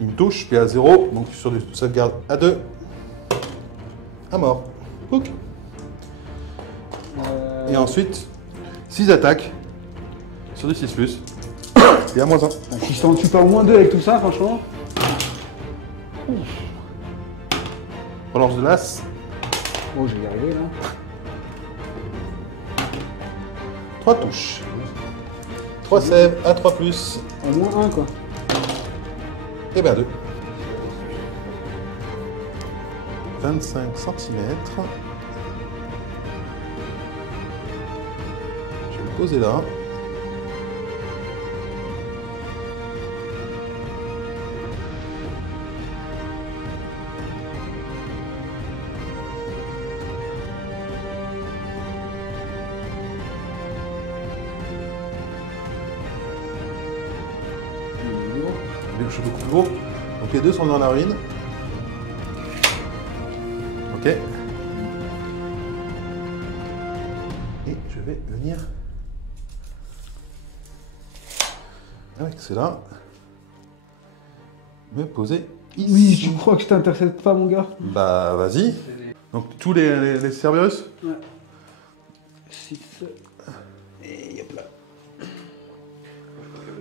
Une touche, PA-0, donc sur du sauvegarde à 2. À mort. Hook. Et ensuite, 6 attaques sur du 6 plus. PA-1. Si je t'en tue pas au moins 2 avec tout ça, franchement. Relance de l'as. Oh, je vais y arriver là. 3 touches. 3 sèves à 3 plus. Au moins 1 quoi. Et bien 2. 25 cm. Je vais le poser là. Je suis beaucoup plus gros. Donc les deux sont dans la narine. Ok. Et je vais venir avec cela me poser ici. Oui, tu crois que je t'intercepte pas mon gars? Bah vas-y. Donc tous les Cerberus. Ouais. 6. Et hop là.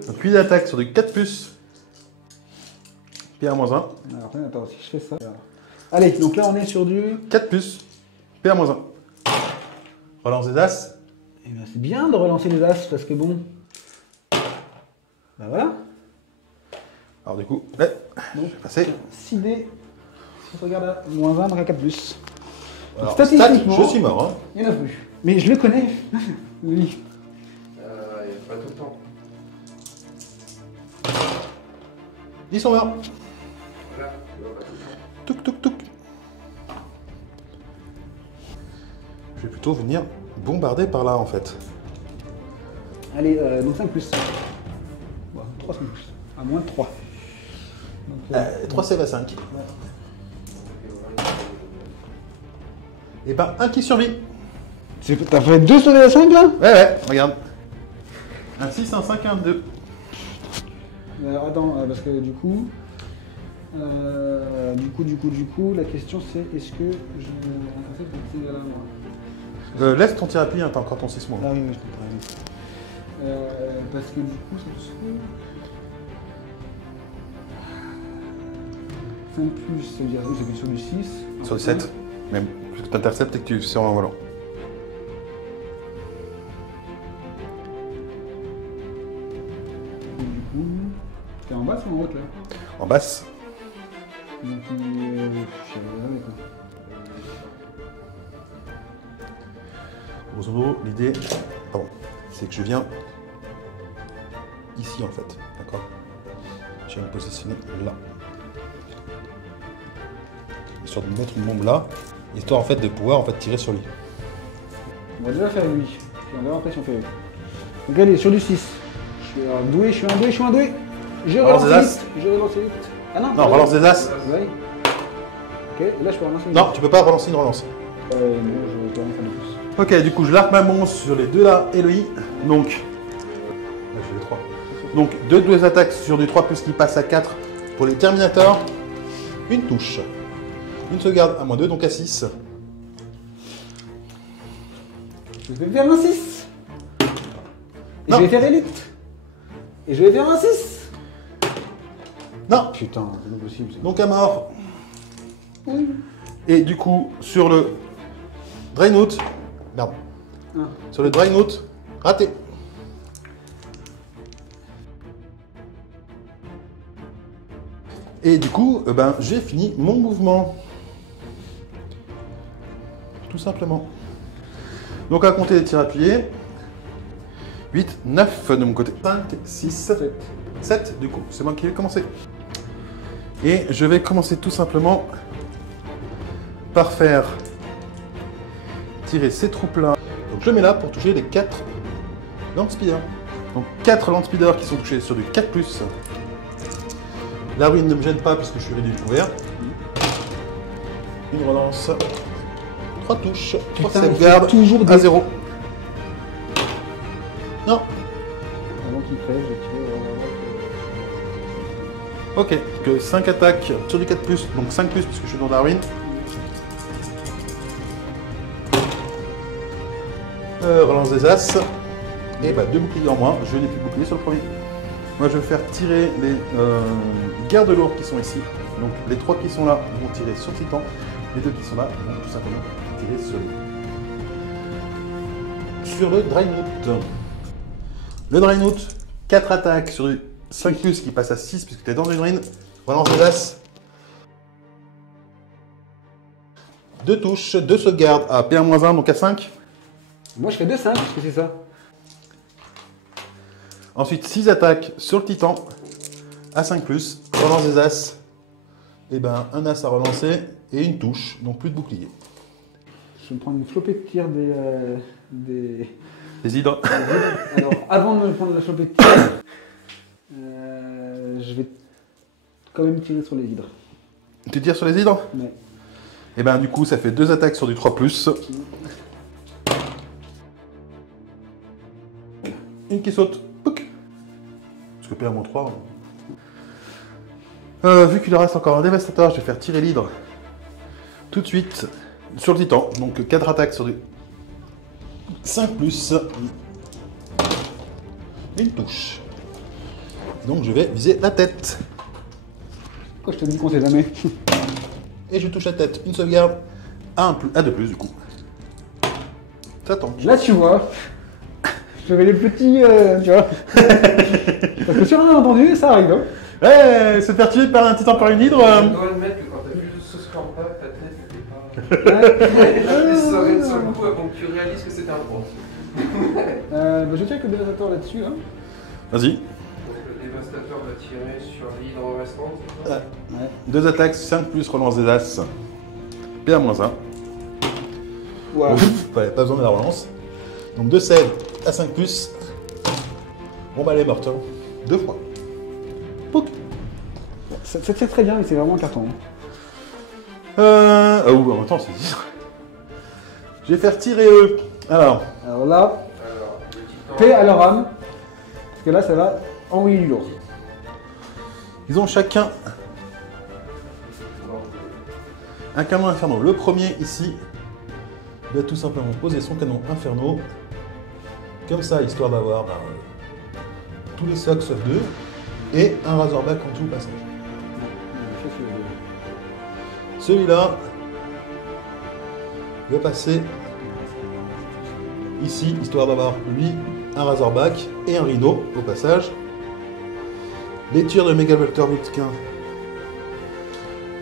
Donc 8 d'attaque sur du 4 plus. PA-1. Alors attends, si je fais ça. Allez, donc là on est sur du. 4 plus. PA-1. Relance des as. Eh ben, c'est bien de relancer les as parce que bon. Bah voilà. Alors du coup, ouais, Donc, je vais passer. 6D. Si on regarde là, moins 1, donc à 4 plus. Alors, statistiquement, stat, je suis mort. Hein. Il y en a plus. Mais je le connais. Oui. Il n'y a pas tout le temps. Ils sont morts. Voilà, il n'y a pas tout le temps. Touk touk touk. Je vais plutôt venir bombarder par là en fait. Allez, donc 5 plus. Bon, 3 5 plus. À moins de 3. Donc, 3 save à 5. Et ben un qui survit. T'as fait 2 sauvés à 5 là? Ouais, regarde. Un 6, un 5 et un 2. Alors attends, parce que du coup, la question c'est est-ce que je intercepte un tir à moi? Laisse ton tir à pied, hein, t'as encore ton 6 mois. Ah oui, je comprends. Parce que du coup, ça me saoule. 5 plus, ça veut dire oui, c'est sur du 6. Sur le 7. Même plus que t'interceptes et que tu sors en volant. Et du coup, t'es en bas ou en haut là? En basse. Donc, je sais jamais quoi. Grosso modo, l'idée, pardon, c'est que je viens ici en fait, d'accord? Je viens me positionner là. Histoire de me mettre une bombe là, histoire en fait de pouvoir en fait tirer sur lui. On va déjà faire lui. Puis on verra après si on fait lui. Donc allez, sur du 6. Je suis un doué, je suis un doué, je suis un doué. Je Relance relance des as. vite. Je relance vite. Ah non, Non, relance des as. Oui. Ok, et là je peux relancer une Non, tu peux pas relancer une relance. Non, je peux en faire de plus. Ok, du coup, je largue ma monstre sur les deux là et le I. Donc, là, j'ai les 3. Donc, deux attaques sur du 3 plus qui passe à 4 pour les Terminators. Une touche. Une sauvegarde à -2, donc à 6. Je vais faire un 6. Et Non. je vais faire élite. Et je vais faire un 6. Non, Putain, c'est pas possible. donc à mort. Et du coup, sur le Drainout, merde. Ah. Sur le Drainout, raté. Et du coup, ben, j'ai fini mon mouvement. Tout simplement. Donc à compter les tirs appuyés. 8, 9 de mon côté. 5, 6, 7 du coup. C'est moi qui vais commencer. Et je vais commencer tout simplement par faire tirer ces troupes-là. Donc je mets là pour toucher les 4 Land Speeders. Donc 4 Land Speeders qui sont touchés sur du 4+. La ruine ne me gêne pas puisque je suis réduit couvert. Une relance. 3 touches. 3 Putain, sauvegardes toujours des... à 0. Non. Avant qu'il crève, je tire... Ok. Que 5 attaques sur du 4+, donc 5+, puisque je suis dans la ruine. Relance des As. Et bah 2 boucliers en moins. Je n'ai plus de bouclier sur le premier. Moi je vais faire tirer les gardes lourds qui sont ici. Donc les 3 qui sont là vont tirer sur Titan. Les 2 qui sont là vont tout simplement tirer sur le Drainout. Le Drainout, 4 attaques sur du 5+, qui passe à 6 puisque tu es dans une ruine. Relance des As. 2 touches, 2 sauvegardes à P1-1, donc à 5. Moi je fais 2-5, parce que c'est ça. Ensuite, 6 attaques sur le Titan à 5+, relance des As. Et ben un As à relancer et une touche, donc plus de bouclier. Je vais me prendre une flopée de tir des... Les hydres. Alors, avant de me prendre la flopée de tir, je vais quand même tirer sur les hydres. Tu tires sur les hydres? Ouais. Et ben du coup, ça fait 2 attaques sur du 3+. Une qui saute. Pouc. Parce que P1-3. Vu qu'il reste encore un dévastateur, je vais faire tirer l'hydre tout de suite sur le Titan. Donc 4 attaques sur du 5+. Une touche. Donc je vais viser la tête. Pourquoi je te dis qu'on sait jamais? Et je touche la tête. Une sauvegarde à 2+, du coup. Ça tombe. Là tu vois, j'avais les petits, tu vois. Parce que sur un entendu, ça arrive. Hein. Ouais, se faire tuer par un Titan par une hydre. Je dois admettre que quand t'as vu ce score là, ta tête n'était pas. Elle a serré sur le coup avant que tu réalises que c'était un point. Je check le dévastateur là-dessus. Hein. Vas-y. Donc le dévastateur va tirer sur l'hydre restante. c'est ça Ouais. 2 attaques, 5+, relance des As. P1-1. Ouais. Pas besoin de la relance. Donc 2 save à 5+. Bon bah elle est morte. 2 fois. Pouc. Ça tire très bien, mais c'est vraiment un carton. Ah ouh, en même temps c'est 10. Je vais faire tirer eux. Alors, Alors là, Alors, le titan. paix à leur âme. Parce que là, ça va envoyer du lourd. ils ont chacun un canon inferno. Le premier ici va tout simplement poser son canon inferno. Comme ça, histoire d'avoir tous les socs sauf 2. Et un Razorback en tout au passage. Celui-là va passer ici, histoire d'avoir lui un Razorback et un Rhino au passage. Les tirs de Megavolter Vulcain,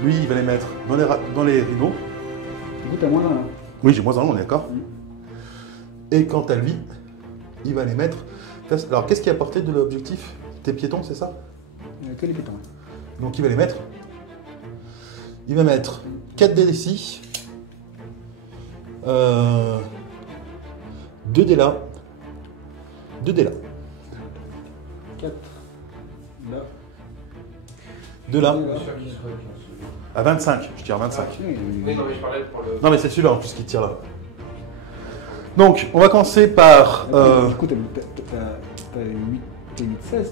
lui il va les mettre dans les Rhinos. Du coup, t'as moins un là. Oui, j'ai moins un, on est d'accord. Et quant à lui, il va les mettre. Alors qu'est-ce qui est apporté de l'objectif? Tes piétons, c'est ça? Que les pétons. Donc il va les mettre. Il va mettre 4 dés d'ici. 2 dés là. 2 dés là. 4. Là. 2 là. Je suis sûr qu'il serait bien, celui-là. À 25, je tire à 25. Oui, non, mais je parlais pour le. Non, mais c'est celui-là en plus qui tire là. Donc, on va commencer par. Du coup, t'as 8-16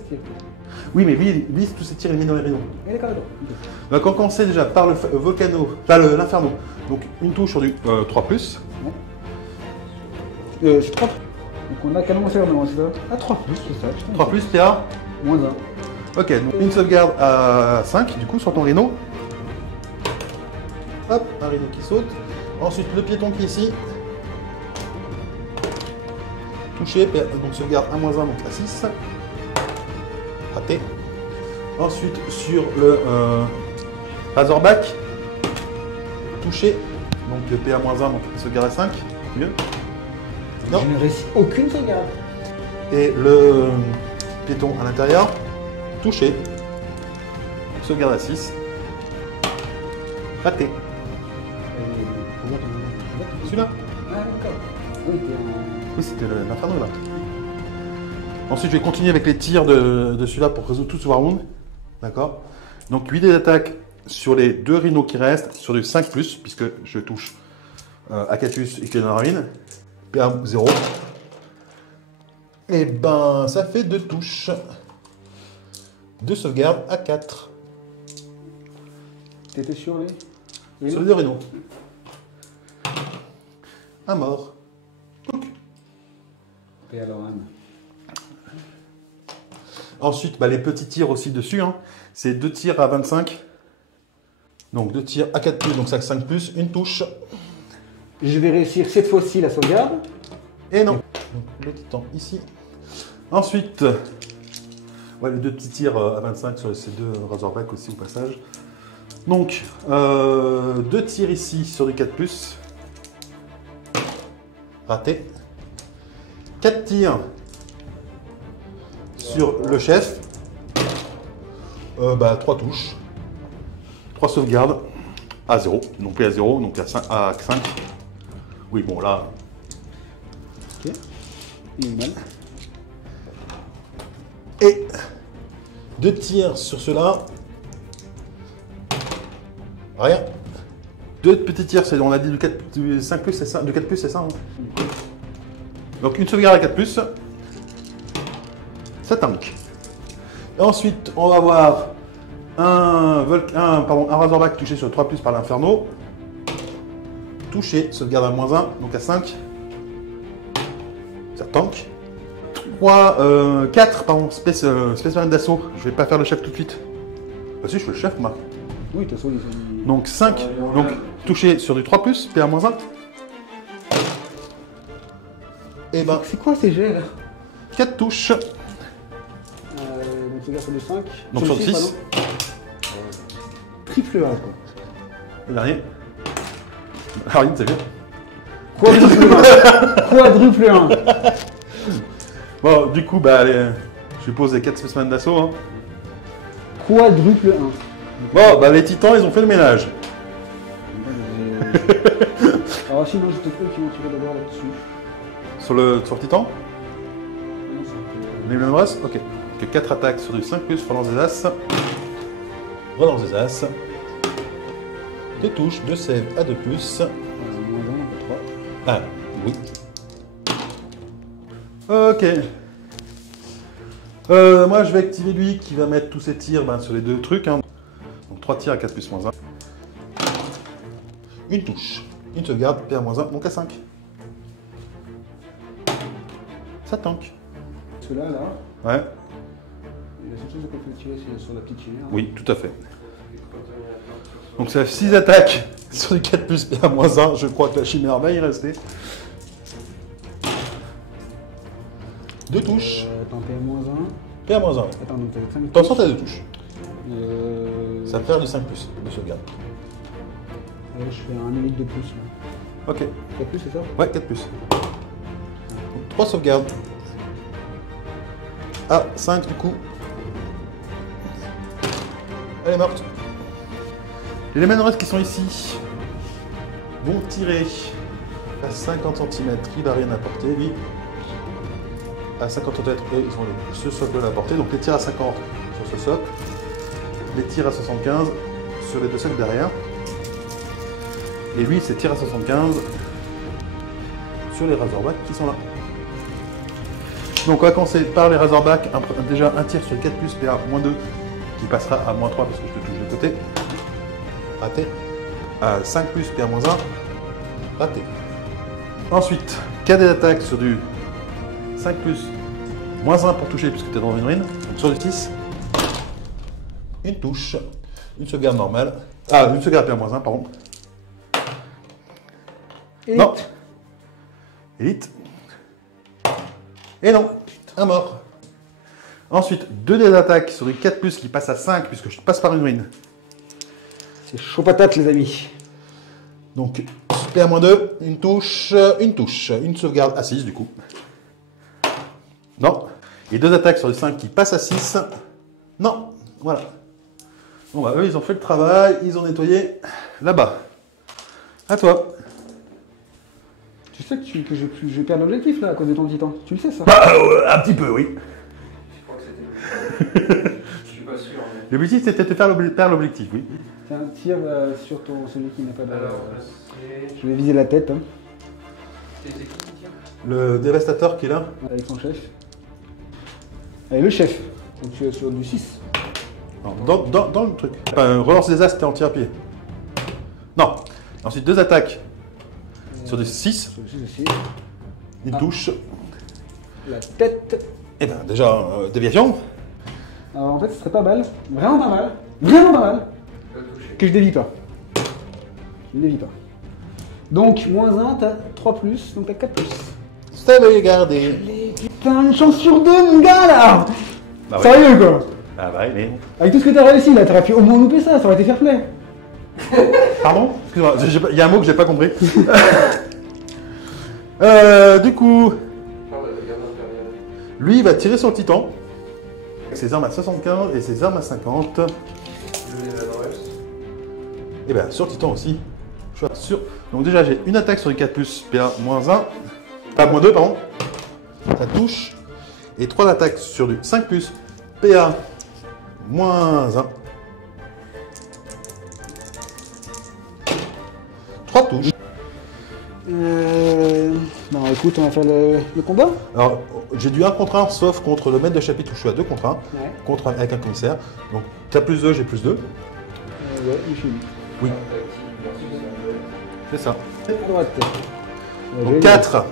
tirs. Oui, mais lui, tous ses tirs éliminent les rhinos. Eh, d'accord, d'accord. Donc, on commence déjà par le volcano, enfin l'inferno. Donc, une touche sur du 3. C'est 3. Donc on a quel nombre c'est ça? Ah, 3 plus, c'est ça. 3 plus, PA. Moins 1. Ok, donc une sauvegarde à 5, du coup, sur ton rhino. Hop, un rhino qui saute. Ensuite, le piéton qui est ici. Touché, donc sauvegarde à moins 1, donc à 6. Raté. Ensuite, sur le Razorback. Touché. Donc le PA moins 1, donc sauvegarde à 5. Mieux. Non. Je ne réussis aucune sauvegarde. Et le piéton à l'intérieur. Touché. Sauvegarde à 6. Raté. Celui-là. Ah, d'accord. Oui, t'es en. Oui, c'était l'inferno là. Ensuite, je vais continuer avec les tirs de celui-là pour résoudre tout ce round. D'accord. Donc 8 dés d'attaque sur les 2 rhinos qui restent, sur du 5+, puisque je touche Acatus et Clénarin. PA 0. Et ben, ça fait 2 touches. 2 sauvegardes à 4. T'étais sur les. Sur les 2 rhinos. Un mort. Et alors, Anne. Ensuite, bah, les petits tirs aussi dessus. Hein. C'est 2 tirs à 25. Donc 2 tirs à 4+, donc ça 5+, une touche. Je vais réussir cette fois-ci la sauvegarde. Et non. Donc le titan ici. Ensuite, ouais, les 2 petits tirs à 25 sur ces 2 Razorback aussi au passage. Donc, 2 tirs ici sur du 4+. Raté. 4 tirs sur le chef. 3 touches. 3 sauvegardes à 0. Non plus à 0, donc à 5. Oui, bon là. Ok. Une balle. Et 2 tirs sur ceux-là. Rien. 2 petits tirs, on a dit du 5+, c'est ça. Du 4+, c'est ça. Hein. Donc une sauvegarde à 4+. Ça tank. Et ensuite, on va avoir un Razorback touché sur 3+ par l'inferno. Touché, sauvegarde à moins 1, donc à 5. Ça tank. 4, pardon, Space Marine d'assaut. Je vais pas faire le chef tout de suite. Bah si, je fais le chef, Marc. Oui, de toute façon, Donc 5, donc touché sur du 3+, PA moins 1. Et ben, c'est quoi ces jets là? 4 touches. Donc sauvegarde sur le 5. Donc sur le 6. Triple A quoi. Le dernier. Arine, c'est bien. Quadruple 1. Quadruple 1. Bon, du coup, bah allez, je pose les 4 spécimens d'assaut. Hein. Quadruple 1. Bon, bah les titans, ils ont fait le ménage. Alors sinon, j'ai peut-être eux qui vont tirer d'abord là-dessus. Sur le titan. Non, ça fait- Les mêmes races. Ok. Que 4 attaques sur du 5+, relance des as. Relance des as. 2 touches, 2 save à 2+. moins 1, donc 3. Ah, oui. Ok. Moi, je vais activer lui qui va mettre tous ses tirs sur les 2 trucs. Hein. Donc 3 tirs à 4+, moins 1. Une touche. Une sauvegarde, PA moins 1, donc à 5. Ça tank. Ceux-là, là, Ouais. la seule chose qu'on peut tirer, c'est sur la petite chimère. Oui, tout à fait. Donc ça fait 6 attaques sur du 4+, PA moins 1. Je crois que la chimère va y rester. 2 touches. Attends, PA moins 1. PA moins 1. Attends, donc t'as 5. Attention, t'as 2 touches. Ça Ça perd du 5+, de sauvegarde. je fais un élite de plus. Là. Ok. 4 plus, c'est ça? Ouais, 4+. Donc 3 sauvegardes. Ah, 5 du coup. Elle est morte. Les Manores qui sont ici vont tirer à 50 cm. Il n'a rien à porter, lui. À 50 cm, eux, ils ont ce socle à la portée. Donc les tirs à 50 sur ce socle. Les tirs à 75 sur les deux sacs derrière. Et lui, c'est tir à 75 sur les Razorbacks qui sont là. Donc on va commencer par les Razorbacks. Déjà un tir sur le 4+, PA -2, qui passera à -3 parce que je te touche de côté. Raté. À 5+, PA -1. Raté. Ensuite, cadet d'attaque sur du 5+, -1 pour toucher puisque tu es dans une ruine. Donc sur le 6, une touche, une sauvegarde normale. Ah, une sauvegarde PA -1, pardon. Élite. Non. Élite. Et non, un mort. Ensuite, 2 dés d'attaque sur du 4+, qui passe à 5 puisque je passe par une ruine. C'est chaud patate, les amis. Donc, PA -2, une touche, une sauvegarde à 6 du coup. Non. Et 2 attaques sur le 5 qui passent à 6. Non. Voilà. Bon bah eux ils ont fait le travail, ils ont nettoyé là-bas. À toi. Tu sais que je vais perdre l'objectif là à cause de ton titan. Tu le sais ça? Bah, un petit peu, oui. Je crois que c'était. Je suis pas sûr. Mais... L'objectif c'était de faire perdre l'objectif, oui. Tiens, tire sur celui qui n'a pas de... Alors, c'est. Je vais viser la tête, hein, C'est qui tire? Le dévastateur qui est là. avec son chef. Allez, le chef. Donc tu es sur du 6. Non, dans le truc. Enfin, relance des as, c'était en tir à pied. Non. Ensuite 2 attaques sur des 6. Sur du 6 aussi. Une touche. La tête. Et ben déjà, déviation. Alors en fait, ce serait pas mal. Vraiment pas mal. Vraiment pas mal. Pas touché. Que je dévie pas. Je ne dévie pas. Donc, -1, t'as 3+, donc t'as 4+. Sauvegarder. Putain, une chance sur 2, mon gars, là. Bah ouais. Sérieux, quoi. Ah bah mais... Avec tout ce que t'as réussi, là, t'aurais pu au moins louper ça, ça aurait été fair play. Pardon? Excuse-moi, il y a un mot que j'ai pas compris. Du coup, Parle de la garde impériale. lui il va tirer sur le titan. Avec ses armes à 75 et ses armes à 50. Je l'ai l'adresse. Et bien sur le titan aussi. Je suis sûr. Donc déjà j'ai une attaque sur le 4+, PA -1. Pas -2, pardon. Ça touche. Et 3 attaques sur du 5+, PA -1. 3 touches. Bon, écoute, on va faire le combat. Alors, j'ai du 1 contre 1, sauf contre le maître de chapitre où je suis à 2 contre 1, Ouais. avec un commissaire. Donc, t'as +2, j'ai +2. Ouais, je suis Oui, c'est ça. à droite. Donc 4.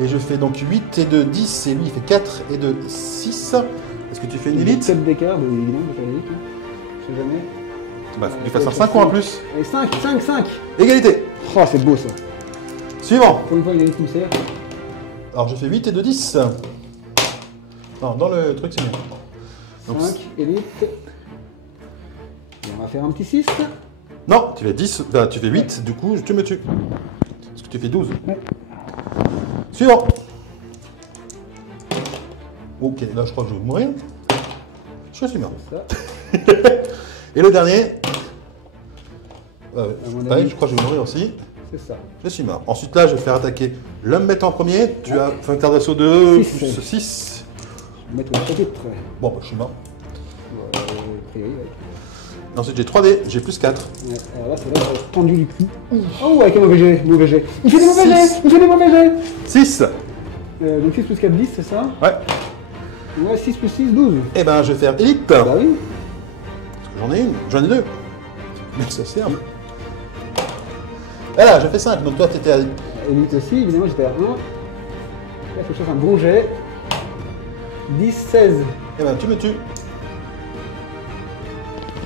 Et je fais donc 8 et 2, 10. Et lui, il fait 4 et 2, 6. Est-ce que tu fais une élite? 7 d'écart, bah, évidemment, je vais faire l'élite. Je sais jamais. Bah, faut que tu fasses un 5 ou un plus. Allez, 5. Égalité. Oh, c'est beau ça. Suivant. Pour une fois, il y a une commissaire. Alors, je fais 8 et 2, 10. Non, dans le truc, c'est bien. Donc, 5, élite. Et on va faire un petit 6. non, tu fais 10, bah, tu fais 8, du coup, tu me tues. Parce que tu fais 12. Ouais. Suivant. Ok, là, je crois que je vais mourir. Je suis mort. Ça. Et le dernier. À mon Pareil, avis. je crois que je vais mourir aussi. C'est ça. Je suis mort. Ensuite, là, je vais faire attaquer l'homme bête en premier. Tu as fait un quart d'assaut de Six. plus 6. On va mettre le chapitre. Bon, bah, je suis mort. A priori, ouais. Ensuite, j'ai 3D, j'ai plus 4. Ouais, alors là, c'est là, ça va tendu du cul. Oh, avec un mauvais jet. Mauvais jet. Il fait des mauvais Six. jets. Il fait des mauvais jets. 6. Donc 6 plus 4, 10, c'est ça? Ouais. Ouais, 6 plus 6, 12. Eh ben, je vais faire élite. Bah Parce oui. que j'en ai une, j'en ai 2. Mais ça sert. Voilà, je fais 5. Donc toi, t'étais à... Élite aussi, évidemment, j'étais à 1. Là, il faut que je fasse un bon jet. 10, 16. Eh ben, tu me tues.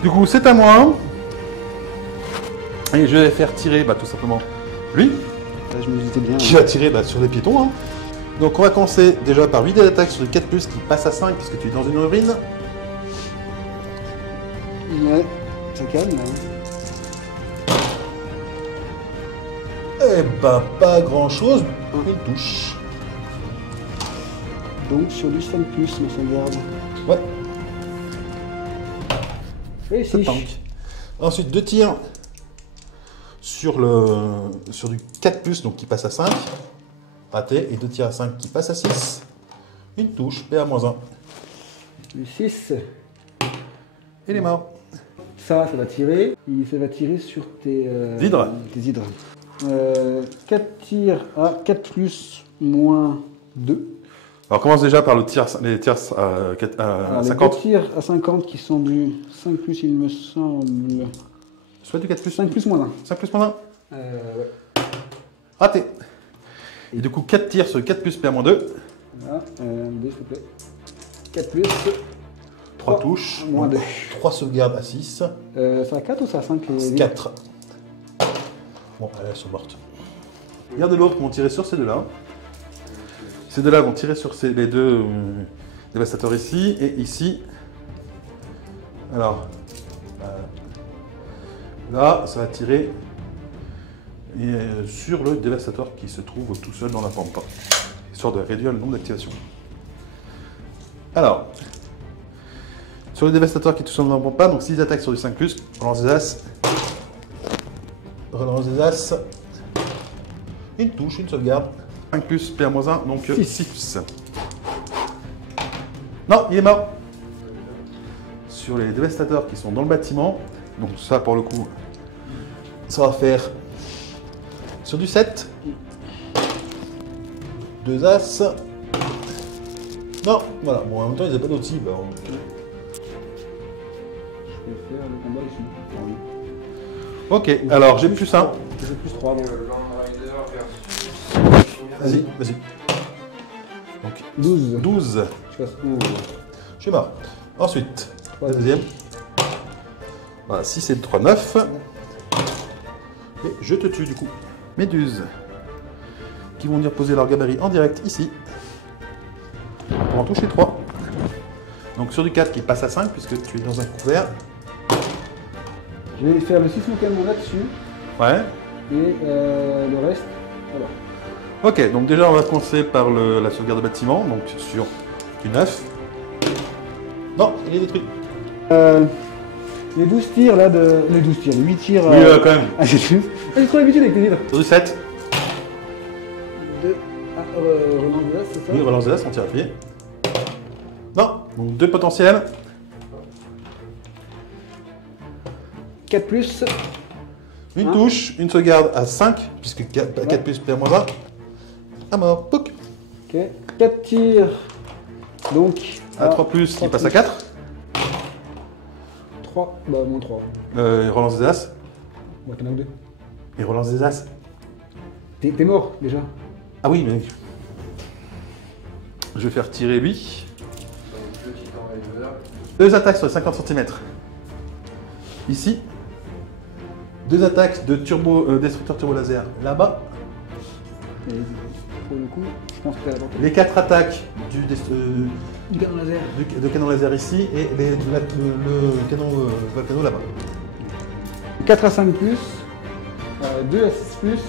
Du coup, c'est à moi. Et je vais faire tirer, bah, tout simplement, lui, Là, je me disais bien. qui va tirer bah, sur les piétons. Hein. Donc, on va commencer déjà par 8 dés d'attaque sur le 4+, qui passe à 5, puisque tu es dans une ruine. Ouais, ça calme là. Eh ben, pas grand-chose. Une touche. Donc sur du 5 plus, on s'en garde. Ouais, ça Réussi. tank. Ensuite, 2 tirs sur du 4+, donc qui passe à 5. Raté. Et 2 tirs à 5 qui passent à 6. Une touche, PA-1. Du 6. Il est mort. ça va tirer. Ça va tirer sur tes hydres. Tes hydres. 4 tirs à 4 plus moins 2. Alors, commence déjà par les tirs à 50. Les 4 tirs à 50 qui sont du 5 plus, il me semble. Soit du 4 plus 5 plus moins 1. 5 plus moins 1 Ouais. Raté. Et du coup, 4 tirs sur 4 plus PA-2. Voilà, 2 s'il te plaît. 4 plus. 3 touches. Moins 2. 3 sauvegardes à 6. Ça a 4 ou ça a 5 les... 4. Bon, elles sont mortes. Regardez l'autre qui vont tirer sur ces deux-là. Ces deux-là vont tirer sur les deux dévastateurs ici et ici. Alors, là, ça va tirer sur le dévastateur qui se trouve tout seul dans la pampa, histoire de réduire le nombre d'activations. Alors, sur le dévastateur qui est tout seul dans la pampa, donc 6 attaques sur du 5+, relance des as. Relance des as. Une touche, une sauvegarde. 5 plus, PA-1, donc 6. Non, il est mort. Sur les dévastateurs qui sont dans le bâtiment, donc ça pour le coup, ça va faire sur du 7. 2 as. Non, voilà. Bon, en même temps, ils n'avaient pas d'autres cibles. Je vais faire le combat ici. Ok, alors j'ai plus 1. J'ai plus 3. Land Rider versus Chimère. Vas-y, vas-y. Donc 12. 12. Je passe 11. Je suis mort. Ensuite, la Ouais. deuxième. Voilà, 6 et 3, 9. Et je te tue du coup. Méduses. Qui vont venir poser leur gabarit en direct ici. Pour en toucher 3. Donc sur du 4 qui passe à 5 puisque tu es dans un couvert. Je vais faire le 6 canon là-dessus. Ouais. Et le reste, voilà. Ok, donc déjà on va commencer par la sauvegarde de bâtiment. Donc sur du 9. Non, il est détruit. Les 12 tirs là de. Les 12 tirs, les 8 tirs. Oui, quand même. Ah, j'ai trop l'habitude avec tes hydres. Sur du 7. 2. Relance de là, c'est ça? Oui, relance de là, on tire à pied. Non, donc 2 potentiels. 4 plus. Une Hein? touche, une sauvegarde à 5, puisque 4 plus PA-1. À mort, pouc. Ok. 4 tirs. Donc. À 3 plus, qui passe à 4. 3. Bah, moins 3. Relance des as. Bon, t'en as 2. Et relance des as. T'es mort déjà. Ah oui, mais. Je vais faire tirer lui. Donc le Titan Rider. 2 attaques sur les 50 cm. Ici. 2 attaques de destructeur turbo laser là-bas. Et pour le coup, je pense que t'as apporté. Les 4 attaques du canon laser. de canon laser ici et le canon volcano là-bas. 4 à 5 plus. 2 à 6 plus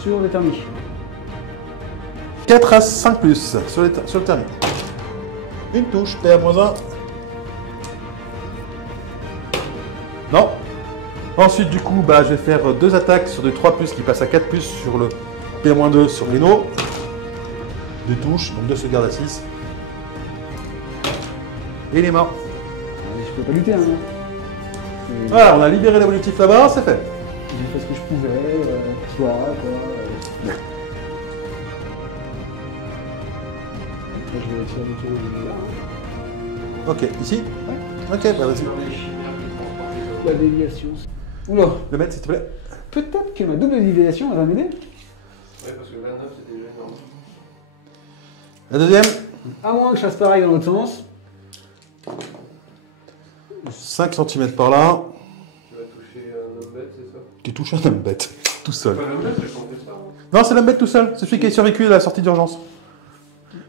sur les thermiques. 4 à 5 plus sur le thermique. Une touche, PA-1. Non. Ensuite, du coup, bah, je vais faire 2 attaques sur des 3 plus qui passent à 4 plus sur le PA-2 sur Leno. 2 touches, donc 2 sauvegardes à 6. Et il est mort. Je peux pas lutter, hein. Voilà, on a libéré l'évolutif là-bas, c'est fait. J'ai fait ce que je pouvais, soit quoi. Après, je vais essayer de tuer Ok, ici. Ok, bah vas-y. Sur les chimères qui transportent les autres. la déviation. Oula, Le mettre, s'il te plaît. peut-être que ma double déviation elle va m'aider. Ouais, parce que la 9 c'était déjà énorme. La deuxième. À moins que je fasse pareil dans l'autre sens. 5 cm par là. Tu vas toucher un homme bête, c'est ça? Tu touches un homme bête. Tout seul. Pas l'homme bête, c'est qu'on fait ça. Hein. Non, c'est l'homme bête tout seul. C'est celui qui est survécu à la sortie d'urgence.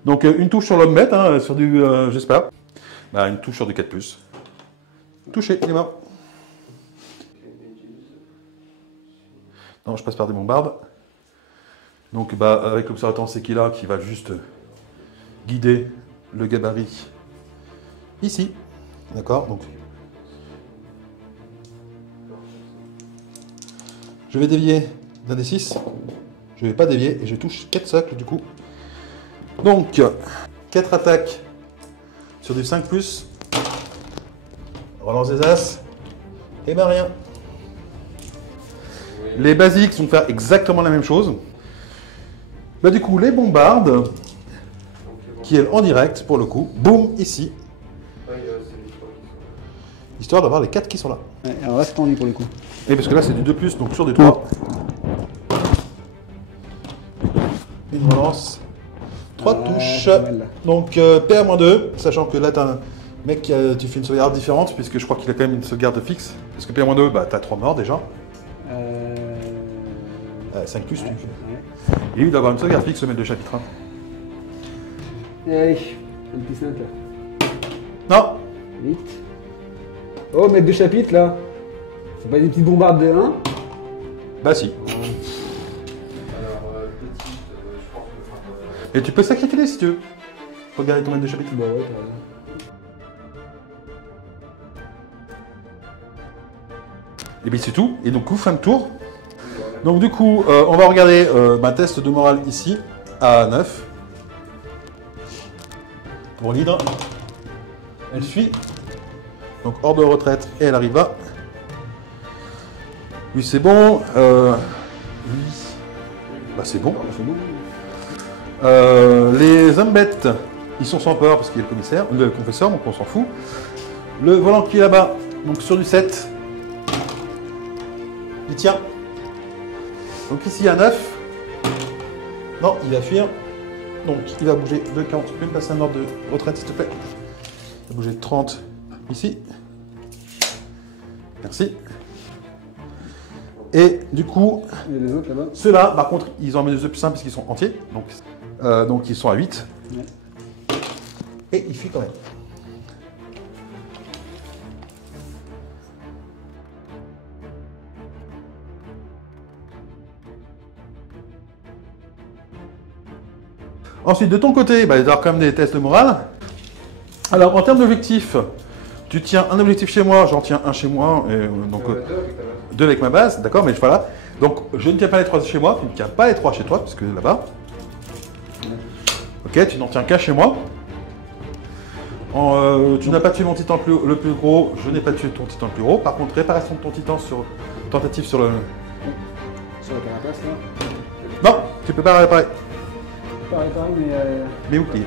Donc une touche sur l'homme bête, hein, sur du. J'espère. Bah, une touche sur du 4 plus. Touché, il est mort. Non, je passe par des bombardes. Donc, bah, avec l'observateur Sekila qui va juste guider le gabarit ici. D'accord, donc. Je vais dévier d'un des 6. Je vais pas dévier et je touche 4 socles du coup. Donc, 4 attaques sur du 5 plus. Relance des as. Eh ben rien. Les basiques vont faire exactement la même chose. Bah du coup, les bombardes, qui est en direct pour le coup, boum, ici. Histoire d'avoir les 4 qui sont là. Ouais, alors là, c'est tendu pour le coup. Et parce que là, c'est du 2+, donc sur du 3. Une relance. 3 touches. pas mal, là. Donc PA-2, sachant que là, t'as un mec, tu fais une sauvegarde différente, puisque je crois qu'il a quand même une sauvegarde fixe. Parce que PA-2, bah, t'as 3 morts déjà. 5+, tu fais. Ouais. Et lui, il doit avoir une sauvegarde fixe, le maître de chapitre 1. Allez, un petit 5 là. Non. Vite. Oh, maître de chapitre là. C'est pas des petites bombardes de 1? Bah si. Alors, petite, je pense que. Et tu peux sacrifier si tu veux. Faut garder ton maître de chapitre. Bah ouais, t'as raison. Et bien c'est tout. Et donc, coup, fin de tour. Donc du coup, on va regarder ma test de morale ici, à 9. Pour l'hydre. Elle suit. Donc hors de retraite et elle arrive là. Oui, c'est bon. Oui. Bah c'est bon. C'est bon. Les hommes bêtes, ils sont sans peur parce qu'il y a le confesseur, donc on s'en fout. Le volant qui est là-bas, donc sur du 7. Il tient. Donc ici à 9. Non, il va fuir. Donc il va bouger de 40. Tu peux me passer un ordre de retraite s'il te plaît. Il va bouger de 30 ici. Merci. Et du coup, Et les autres là-bas? ceux-là, par contre, ils ont un menuisier plus simple parce qu'ils sont entiers. Donc ils sont à 8. Ouais. Et il fuit quand même. Ensuite, de ton côté, bah, il va y avoir quand même des tests de morale. Alors, en termes d'objectifs, tu tiens un objectif chez moi, j'en tiens un chez moi, et, donc 2 avec ma base, d'accord, mais voilà. Donc, je ne tiens pas les 3 chez moi, tu ne tiens pas les 3 chez toi, puisque là-bas. Ok, tu n'en tiens qu'un chez moi. Tu n'as pas tué mon titan le plus gros, je n'ai pas tué ton titan le plus gros. Par contre, réparation de ton titan sur tentative sur le... Sur la carapace là? Non, tu peux pas réparer. Pareil, mais. Mais oublié.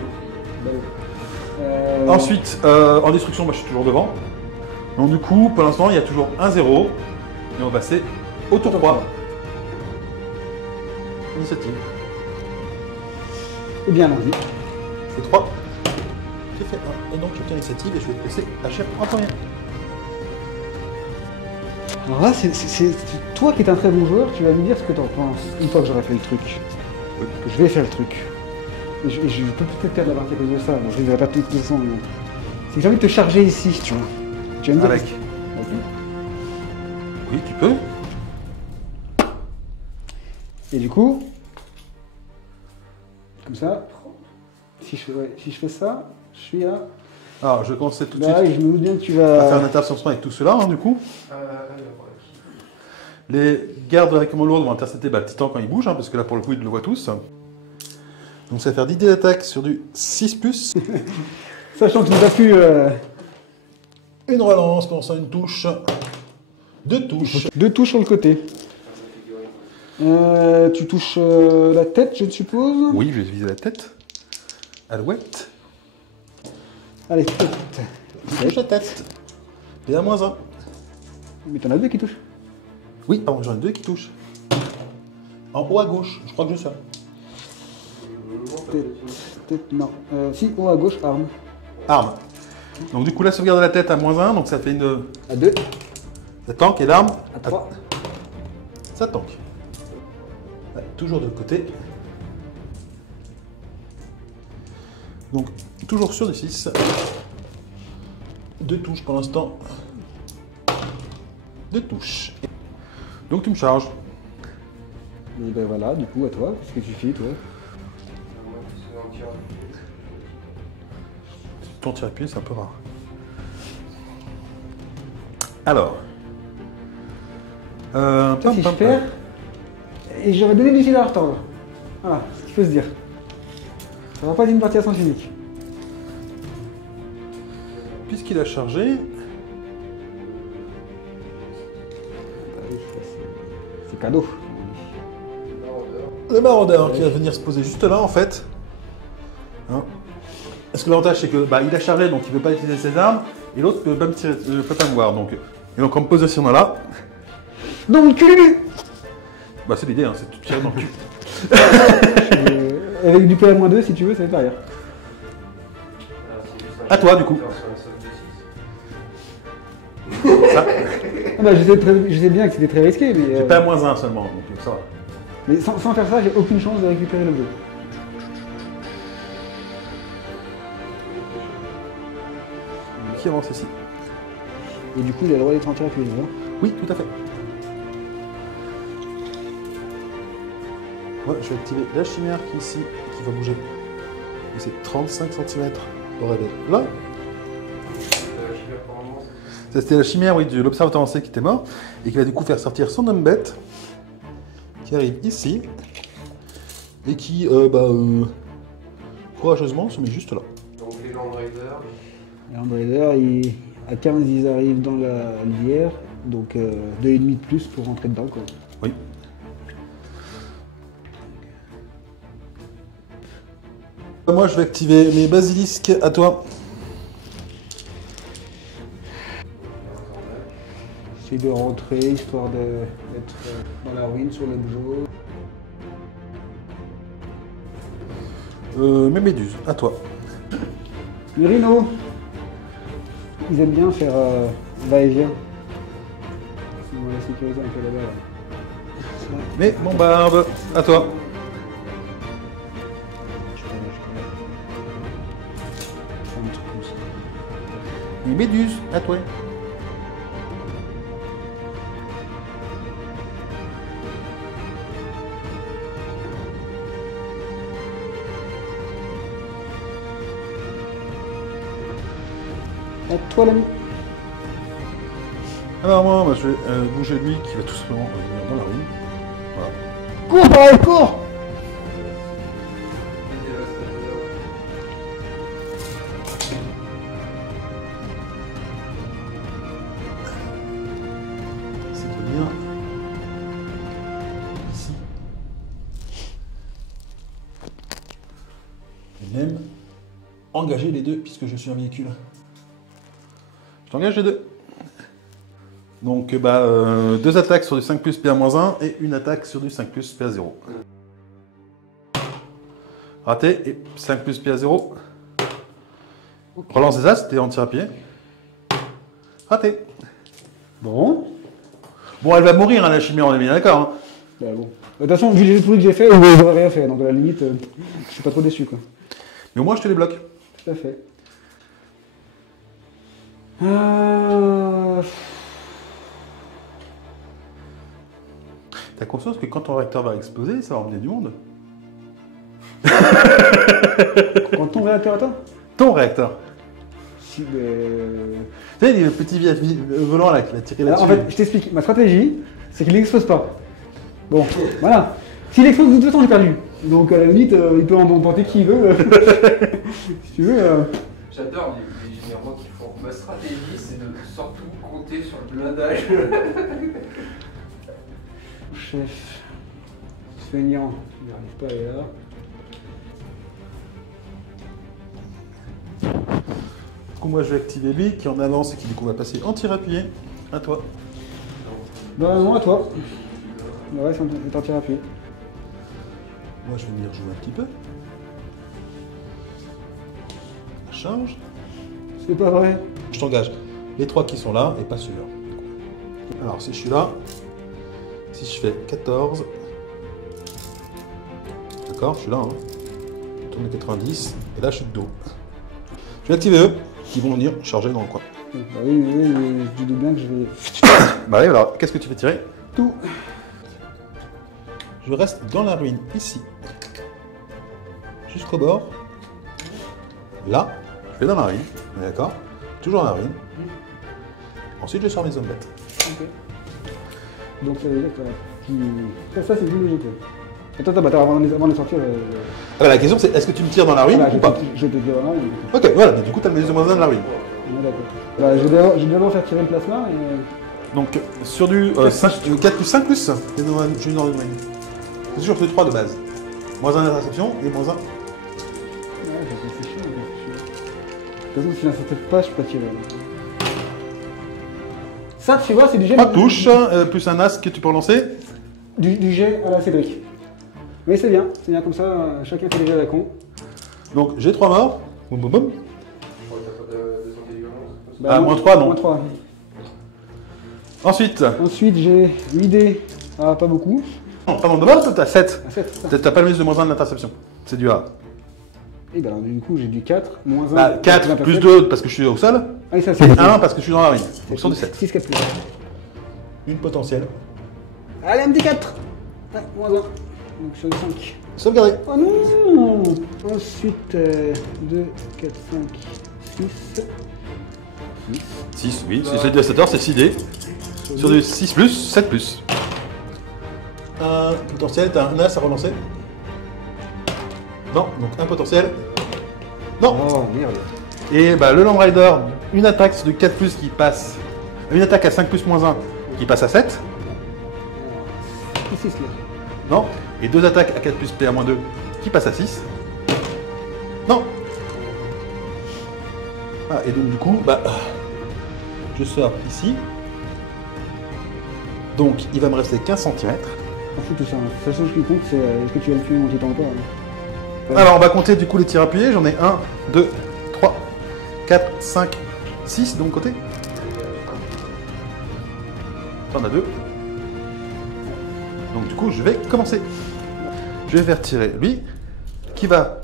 Bah, oui. Ensuite, en destruction, bah, je suis toujours devant. Donc du coup, pour l'instant, il y a toujours 1-0. Et on va passer au tour 3. Initiative. Eh bien, allons-y. Je fais 3. J'ai fait 1. Et donc, j'obtiens l'initiative et je vais te laisser la chef en premier. Alors là, c'est toi qui es un très bon joueur, tu vas me dire ce que t'en penses une fois que j'aurai fait le truc. Que je vais faire le truc. Et je peux peut-être perdre la partie à cause de ça, bon, je ne vais pas de toute façon. Mais... c'est que j'ai envie de te charger ici, tu vois. Tu vas me dire. Avec. Vas-y. Oui, tu peux. Et du coup, comme ça, si je fais ça, je suis là. Alors, je vais commencer tout de Là, suite et je me doute bien que tu à faire vas. une interception avec tout cela, hein, du coup. Les gardes avec mon lourd vont intercepter le titan quand il bouge, hein, parce que là, pour le coup, ils le voient tous. Donc, ça va faire 10 dés d'attaque sur du 6+. Sachant que tu n'as pu. Une relance, commençant une touche. 2 touches. 2 touches sur le côté. Tu touches la tête, je suppose. Oui, je vais viser la tête. Alouette. Allez, Je touche la tête. Et à -1. mais t'en as 2 qui touchent. Oui, pardon, j'en ai 2 qui touchent. En haut à gauche, je crois que je sais. Tête, non. Si, haut à gauche, arme. Arme. Donc du coup, la sauvegarde de la tête à -1, donc ça fait une... À 2. La tank et l'arme. À 3. Ça tank. Ouais, toujours de côté. Donc, toujours sur du 6. 2 touches pour l'instant. 2 touches. Donc tu me charges. Et ben voilà, du coup, à toi. Qu'est-ce que tu fais, toi? Ton tir appuyé, c'est un peu rare. Alors. Ça, si je perds, et j'aurais donné du fil à retordre. Voilà, ce qu'il faut se dire. Ça va pas être une partie à sens unique. Puisqu'il a chargé, cadeau. Le maraudeur qui va venir se poser juste là en fait. Hein. Parce que l'avantage c'est que il a chargé donc il ne peut pas utiliser ses armes et l'autre ne peut pas me voir. Donc, et donc en me positionnant là. Non, le cul. Bah c'est l'idée, hein, c'est de tout tirer dans le cul. Avec du PM-2 si tu veux, ça va être l'arrière. À toi du coup. Ça, Ah bah, je sais bien que c'était très risqué, mais. j'ai pas -1 seulement, donc ça va. Mais sans faire ça, j'ai aucune chance de récupérer l'objet. Qui avance ici? Et du coup, il a le droit d'être entier à cuisine, hein. Oui, tout à fait. Moi, je vais activer la chimère qui est ici, qui va bouger. Et c'est 35 cm au réveil. Là, ça c'était la chimère oui, de l'observateur avancé qui était mort, et qui va du coup faire sortir son homme bête, qui arrive ici, et qui, courageusement, se met juste là. Donc les Land Raiders. Les Land Raiders, à 15, ils arrivent dans la lierre, donc 2,5 de plus pour rentrer dedans, quoi. Oui. Moi, je vais activer mes basilisques, à toi. J'essaie de rentrer, histoire d'être dans la ruine sur l'objet. Mes méduses, à toi. Les rhinos, ils aiment bien faire va-et-vient. Ils vont la sécuriser un peu là-bas. Là. Mes bombardes, à toi. Un truc comme ça. Mes méduses, à toi. À toi l'ami. Alors moi, je vais bouger lui qui va tout simplement revenir dans la ruine. Voilà. Cours pareil, cours. C'est de venir ici. Et même engager les deux puisque je suis un véhicule. Je t'engage les deux. Donc 2 attaques sur du 5 plus PA-1 et une attaque sur du 5 plus PA0. Raté et 5 plus PA0. Relance des as, t'es en tir à pied. Raté. Bon. Bon, elle va mourir, hein, la chimère, on est bien d'accord. Hein. Bah, bon. De toute façon, vu les pourris que j'ai fait, j'aurais rien fait. Donc à la limite, je suis pas trop déçu, quoi. Mais au moins, je te les bloque. Tout à fait. T'as conscience que quand ton réacteur va exploser, ça va emmener du monde? Quand ton réacteur atteint. Ton réacteur. Si, Tu sais, le petit volant là qui va tirer là-dessus. en fait, je t'explique. Ma stratégie, c'est qu'il n'explose pas. Bon, voilà. S'il explose, de toute façon, j'ai perdu. Donc, à la limite, il peut en tenter qui il veut. Si tu veux. J'adore les généraux qui font. Ma stratégie, c'est de surtout compter sur le blindage. Chef. Feignant. Il n'arrive pas à aller là. Du coup, moi, je vais activer lui qui en avance et qui du coup va passer en tir appuyé. À toi. Bah, non, à toi. Ouais, c'est en tir appuyé. Moi, je vais venir jouer un petit peu. Charge. C'est pas vrai. Je t'engage. Les 3 qui sont là et pas celui-là. Alors, si je suis là, si je fais 14, d'accord, je suis là, hein. Je tourne à 90, et là, je suis de dos. Je vais activer eux, qui vont venir charger dans le coin. Bah oui, mais je me doute bien que je vais. Bah oui, alors, qu'est-ce que tu fais tirer? Tout. Je reste dans la ruine, ici. Jusqu'au bord. Là, je vais dans la ruine, on est d'accord? Toujours dans la ruine. Ensuite, je sors mes hommes bêtes. Ok. Donc ça veut dire que ça c'est plus logique. Attends, avant de sortir. Ah bah, la question c'est est-ce que tu me tires dans la ruine Voilà, ou pas? je te dire là. Ok, voilà, mais du coup, tu as le -1 dans la ruine. Ouais, d'accord. Bah, je vais d'abord faire tirer le plasma et. Donc, sur du 4 plus 5 plus, j'ai une ordre de moyenne. C'est toujours que 3 de base. Moins 1 d'interception et moins 1. Ouais, j'ai réfléchi, j'ai réfléchi. De toute façon, si j'intercepte pas, je peux pas tirer. Ça, tu vois, c'est du jet. Pas de touche, plus un as que tu peux relancer. Du jet à la Cédric. Mais c'est bien comme ça, chacun fait des jets à la con. Donc, j'ai 3 morts. Boum boum boum. Je crois que t'as pas de santé violence. Bah, Ah, moins 3, non. Moins 3. Ensuite, Ensuite, j'ai 8 dés. Ah, pas beaucoup. non, pardon, de base, t'as 7. Ah, 7, c'est ça. T'as pas le mise de moins 1 d'interception. C'est du A. Et ben alors, du coup, j'ai du 4, moins 1. Bah, 4 plus 2 parce que je suis au sol. Ah, oui, ça, Et 1 parce que je suis dans la ring. Donc, sur du 7. 6, 4 plus. Une potentielle. Allez, un D4. Ouais, moins 1. Donc, sur du 5. Sauvegardé. Oh non. Ensuite, 2, 4, 5, 6. 6, oui. C'est du 7 heures, c'est 6 dés. Sur du 6 plus, 7 plus. Un potentiel, t'as un as à relancer. Non, donc un potentiel. Non. Oh merde. Et bah, le Land Rider, une attaque sur du 4 plus qui passe. Une attaque à 5 plus moins 1 qui passe à 7. 6 là. Non. Et 2 attaques à 4 plus PA moins 2 qui passent à 6. Non. Ah, et donc du coup, bah, je sors ici. Donc il va me rester 15 cm. On fout tout ça. La seule chose qui compte, c'est est-ce que tu vas le tuer mon titan ou pas. Ouais. Alors on va compter du coup les tirs appuyés. J'en ai 1, 2, 3, 4, 5, 6 de mon côté. T'en as 2. Donc du coup je vais commencer. Je vais faire tirer lui, qui va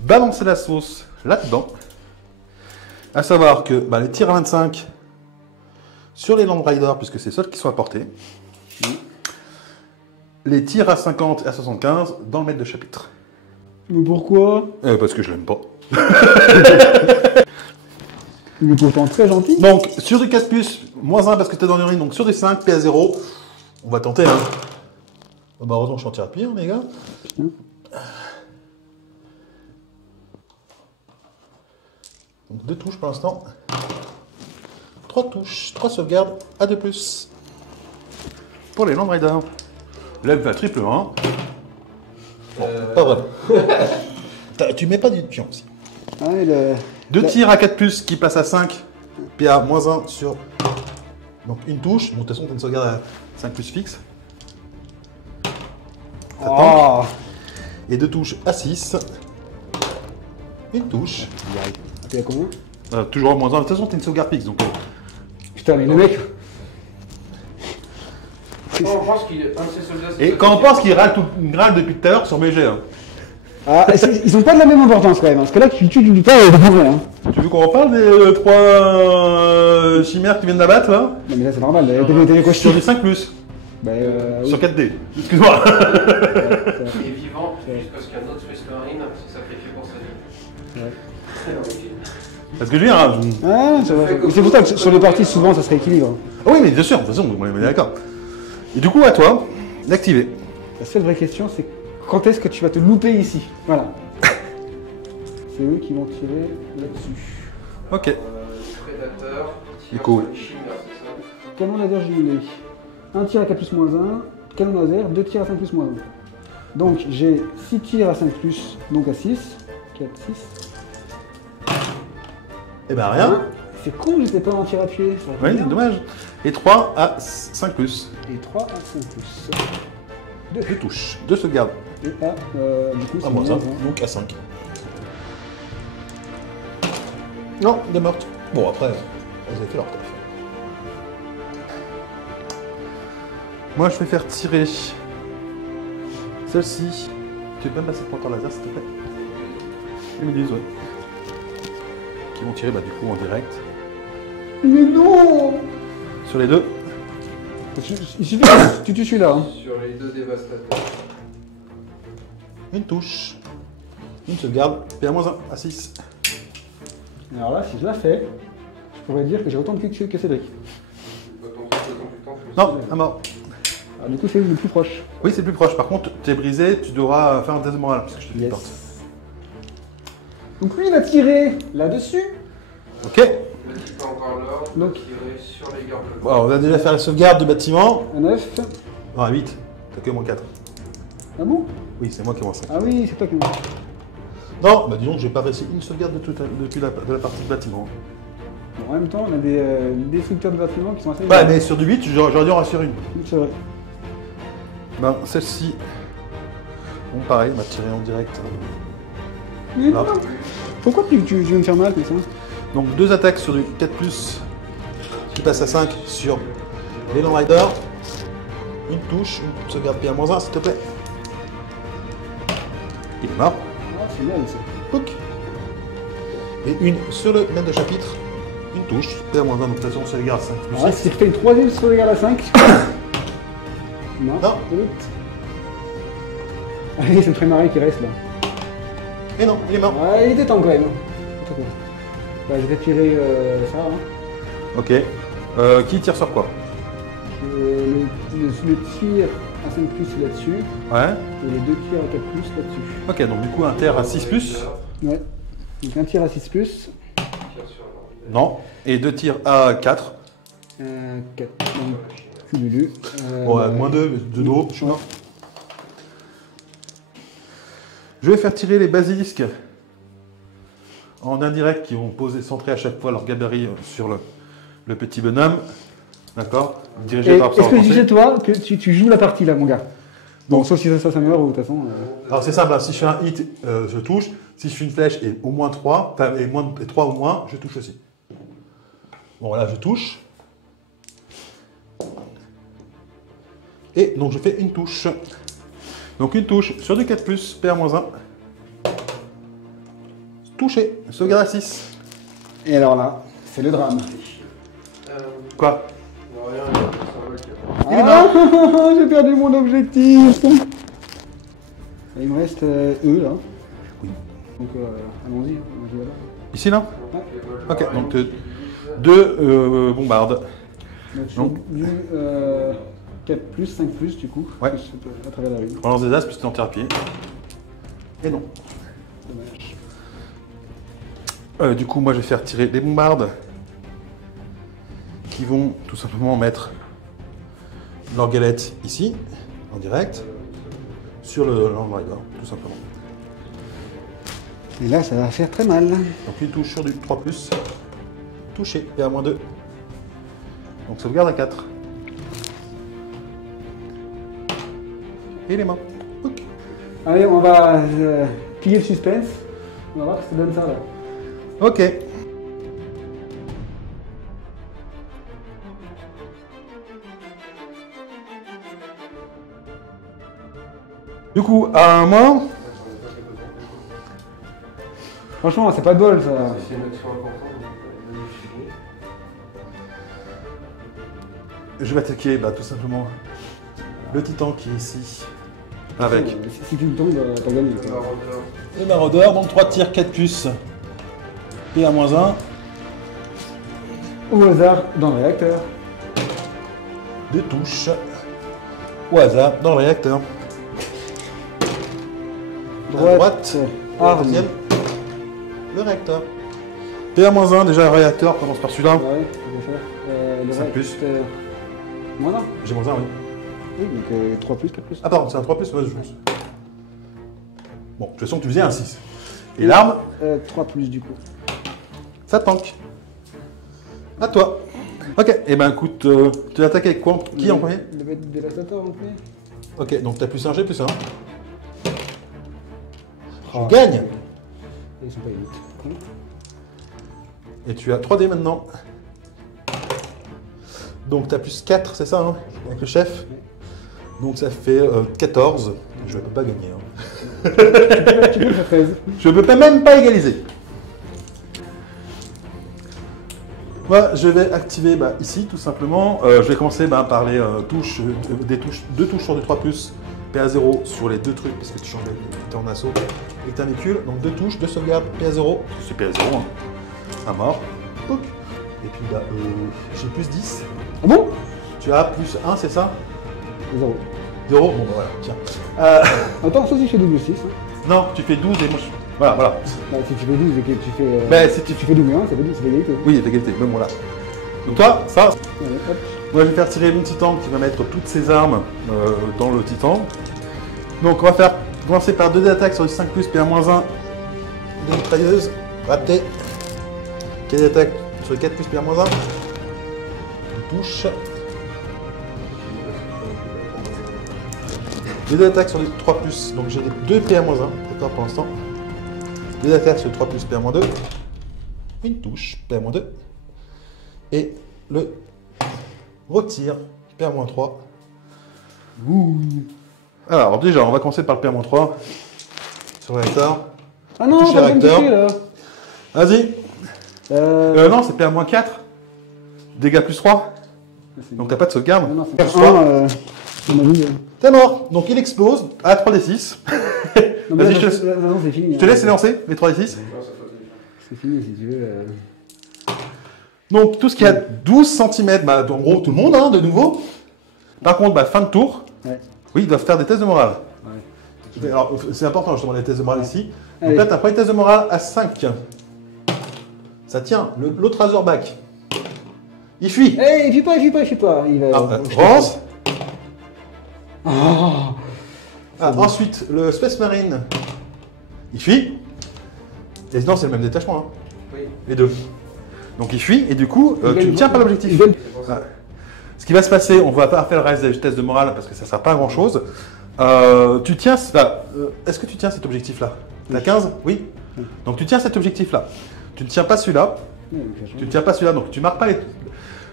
balancer la sauce là-dedans. À savoir que bah, les tirs à 25 sur les Land Riders, puisque c'est ceux qui sont apportés. Les tirs à 50 et à 75 dans le maître de chapitre. Mais pourquoi? Parce que je l'aime pas. Il est pourtant très gentil. Donc, sur du 4 plus, moins 1 parce que t'es dans l'urine, donc sur du 5, PA 0, on va tenter, hein. Oh, bah, heureusement, je suis en tir appuyé, hein, les gars. Donc, 2 touches pour l'instant. 3 touches, 3 sauvegardes, à 2 plus. Pour les Land Riders. Là, elle fait un triple 1. Bon, pas vrai. Tu mets pas du pion aussi. Ah, et le... 2 tirs à 4 plus qui passent à 5. PA moins 1 sur. Donc une touche. Bon, de toute façon, t'as une sauvegarde à 5 plus fixe. Ça tank. Et 2 touches à 6. Une touche. T'es à combien? Toujours à moins 1. De toute façon, t'as une sauvegarde fixe. Donc, Putain, mais le mec. On pense qu'il un de ses soldats. et quand on pense qu'il râle depuis tout à l'heure sur mes jets. Hein. Ah, ils ont pas de la même importance quand même. Parce que là, tu le tues, tu dis pas, il est bourré. Hein. Tu veux qu'on reparle des 3 chimères qui viennent d'abattre là? Non, mais là, c'est normal. T'es quoi Sur du 5 plus. Bah, Sur 4D. Excuse-moi. Il est vivant juste parce qu'un autre Space Marine s'est sacrifié pour sa vie. Ouais. Parce que je veux dire, hein, Ah, c'est vrai. C'est pour ça que sur les parties, souvent, ça se rééquilibre. Ah oui, mais bien sûr, de toute façon, on est d'accord. Et du coup, à toi d'activer. La seule vraie question, c'est quand est-ce que tu vas te louper ici? Voilà. C'est eux qui vont tirer là-dessus. Ok. Prédateur. Écho. Chimère, c'est ça. Canon laser jumelé. 1 tir à 4 plus moins 1. Canon laser, 2 tirs à 5 plus moins 1. Donc j'ai 6 tirs à 5 plus, donc à 6. 4, 6. Eh ben rien. C'est con, j'étais pas en tir appuyé. ça aurait Oui, été bien. dommage. Et 3 à 5 plus. Et 3 à 5 plus. 2 touches. 2 sauvegardes. Et à, du coup, À c'est moins 1, moins donc à 5. Non, des mortes. Bon, après, elles avaient fait leur taf. Moi, je vais faire tirer celle-ci. Tu peux même passer le pointeur laser, s'il te plaît? Les méduses, ouais. Qui vont tirer, bah, du coup, en direct. Mais non! Sur les deux. Il suffit que tu tues celui-là. Hein. Sur les deux dévastateurs. Une touche. Une sauvegarde. PA-1 à 6. Alors là, si je la fais, je pourrais dire que j'ai autant de cul que Cédric. D'autant plus temps. Non, à mort. Alors du coup, c'est le plus proche. Oui, c'est plus proche. Par contre, t'es brisé, tu devras faire un test de morale parce que je te porte. Donc lui, il va tirer là-dessus. Ok. Petit pas encore l'ordre, Donc. tirer sur les gardes. Bon, on va déjà faire la sauvegarde du bâtiment. Un 9. Non, à 8. T'as que moins 4. Ah bon? Oui, c'est moi qui ai moins 5. Ah oui, c'est toi qui m'as. Non, bah dis donc, j'ai pas réussi une sauvegarde depuis la partie de bâtiment. Bon, en même temps, on a des destructeurs de bâtiments qui sont assez. Ouais, mais sur du 8, j'aurais dû en rassurer une. C'est vrai. Ben, celle-ci. Bon, pareil, on va tirer en direct. Mais Là. non. Pourquoi tu veux me faire mal comme ça? Donc, 2 attaques sur du 4+, qui passe à 5 sur les Land Riders. Une touche, une sauvegarde PA-1, s'il te plaît. Il est mort. Ah, c'est bien ça. Pouc. Et une sur le maître de chapitre. Une touche, PA-1, donc de toute façon, c'est les gardes 5 plus Ouais, 6. si tu fais une troisième sauvegarde à 5. Non, Non. c'est l'autre. Allez, c'est le Frémaré qui reste là. Et non, il est mort. Ah, il était temps quand même. Attends, quoi. Bah, je vais tirer ça. Hein. Ok. Qui tire sur quoi? Le tir à 5 plus là-dessus. Ouais. Et les 2 tirs à 4 plus là-dessus. Ok, donc du coup, un terre à 6+. Ouais. Donc un tir à 6 plus. Tire sur l'ordre. Non. Et 2 tirs à 4. 4. Donc, Cululu. Bon, moins 2 de dos, je suis mort. Je vais faire tirer les basilisques en indirect qui vont poser, centrer à chaque fois leur gabarit sur le petit bonhomme. D'accord? Dirigé par Est-ce que je disais toi que tu joues la partie là, mon gars? Bon, sauf si ça meurt ou de toute façon. Alors c'est simple, hein, si je fais un hit, je touche. Si je fais une flèche et au moins 3, et 3 ou moins, je touche aussi. Bon, voilà, je touche. Et donc je fais une touche. Donc une touche sur du 4+, PA-1. Touché, sauvegarde à 6. Et alors là, c'est le drame. Quoi? Non, rien, ça va, Il est mort. J'ai perdu mon objectif. Il me reste eux là. Oui. Donc allons-y, on joue là-bas. Ici là? Ouais. Ok, donc 2 bombardes. Donc, Donc. du 4+, 5+, du coup, Ouais. à travers la rue. Relance des as, puis tu en tires à pied. Et non. Dommage. Du coup, moi je vais faire tirer les bombardes qui vont tout simplement mettre leur galette ici, en direct, sur le Land Rider, tout simplement. Et là, ça va faire très mal. Donc une touche sur du 3+, touché, et à -2. Donc sauvegarde à 4. Et les mains. Ok. Allez, on va piller le suspense. On va voir ce que ça donne ça là. Ok. Du coup, à un moment, Franchement, c'est pas de bol ça. C'est une action importante. je vais attaquer tout simplement le titan qui est ici. Avec Si tu le tombes, t'as gagné. le maraudeur, donc 3 tirs, 4+, et à -1, Au hasard, dans le réacteur. 2 touches, au hasard, dans le réacteur. À droite, arme. deuxième, le réacteur. Et à -1, déjà le réacteur, commence par celui-là. Ouais, on va faire. Le 5+. réacteur. Moins 1. J'ai -1, oui. Oui, donc 3+, 4+. Ah pardon, c'est un 3+, ouais, je pense. Bon, de toute façon, tu faisais un 6. Et l'arme, 3+ du coup. ça tank. À toi. Ok, et ben écoute, tu attaques avec quoi? Qui en premier? Le bête dévastateur en premier. Ok, donc t'as +1 G, +1. Oh, Tu gagnes. Ils sont pas élites. Et tu as 3D maintenant. Donc t'as +4, c'est ça, hein, avec le chef. Donc ça fait 14. Je ne peux pas gagner. Hein. Tu peux faire 13. Je ne peux pas même pas égaliser. Moi, je vais activer ici, tout simplement. Je vais commencer par les touches, deux touches sur du 3+, PA0 sur les 2 trucs, parce que tu changes de en assaut, et que tu as un véhicule. Donc 2 touches, 2 sauvegardes, PA0, c'est PA0, hein. À mort. Pouc. Et puis j'ai +10. Ah bon? Tu as +1, c'est ça? 0. 0. Bon, voilà, tiens. Attends, ça aussi je fais double 6. Non, tu fais 12 et moi je... Voilà, voilà. Bah, si tu fais 12 et que tu fais. Ben, si tu fais double 1, ça fait 12, c'est l'égalité. Oui, l'égalité, même voilà. Donc toi, ça, Allez, hop. moi je vais faire tirer mon titan qui va mettre toutes ses armes dans le titan. Donc on va faire commencer par 2 d'attaque sur les 5+, PA-1. Une mitrailleuse, raté. 4 d'attaque sur les 4+, PA-1. Une touche. 2 d'attaque sur les 3+, donc j'ai les 2 PA-1, d'accord pour l'instant. 2 d'attaque sur les 3+, PA-2. Une touche, PA-2. Et le retire, PA-3. Ouh. Alors déjà, on va commencer par le PA-3 sur le réacteur. Ah non, Touche pas le de réacteur. toucher là. Vas-y. Non, c'est PA-4. Dégâts +3. Donc t'as pas de sauvegarde. Ah non, c'est Plus un, 3. on a vu, T'es mort. Donc il explose à 3d6. Non, mais Vas-y, là, je te- non, c'est fini. Je te laisse les lancer, les 3d6. C'est fini si tu veux. Donc tout ce qui a 12 cm, bah, en gros tout le monde, hein, de nouveau. Par contre, bah, fin de tour, Ouais. oui, ils doivent faire des tests de morale. Ouais. Alors c'est important, je demande les tests de morale ici. Donc Allez. là, tu as pris les tests de morale à 5. Ça tient, l'autre Razorback. Il fuit. Eh, il fuit pas, il fuit pas, il fuit pas. Il va. Rance. Oh. Ensuite, le Space Marine. Il fuit. Et non, c'est le même détachement, hein. Oui. Les deux. Donc il fuit, et du coup, Il tu gagne- ne tiens pas l'objectif. il gagne- Ah. Ce qui va se passer, on va pas faire le reste des tests de morale parce que ça ne sert pas à grand chose. Tu tiens. Est-ce que tu tiens cet objectif-là? T'as 15? Oui. Donc tu tiens cet objectif-là. Tu ne tiens pas celui-là. Tu ne tiens pas celui-là, donc tu marques pas les.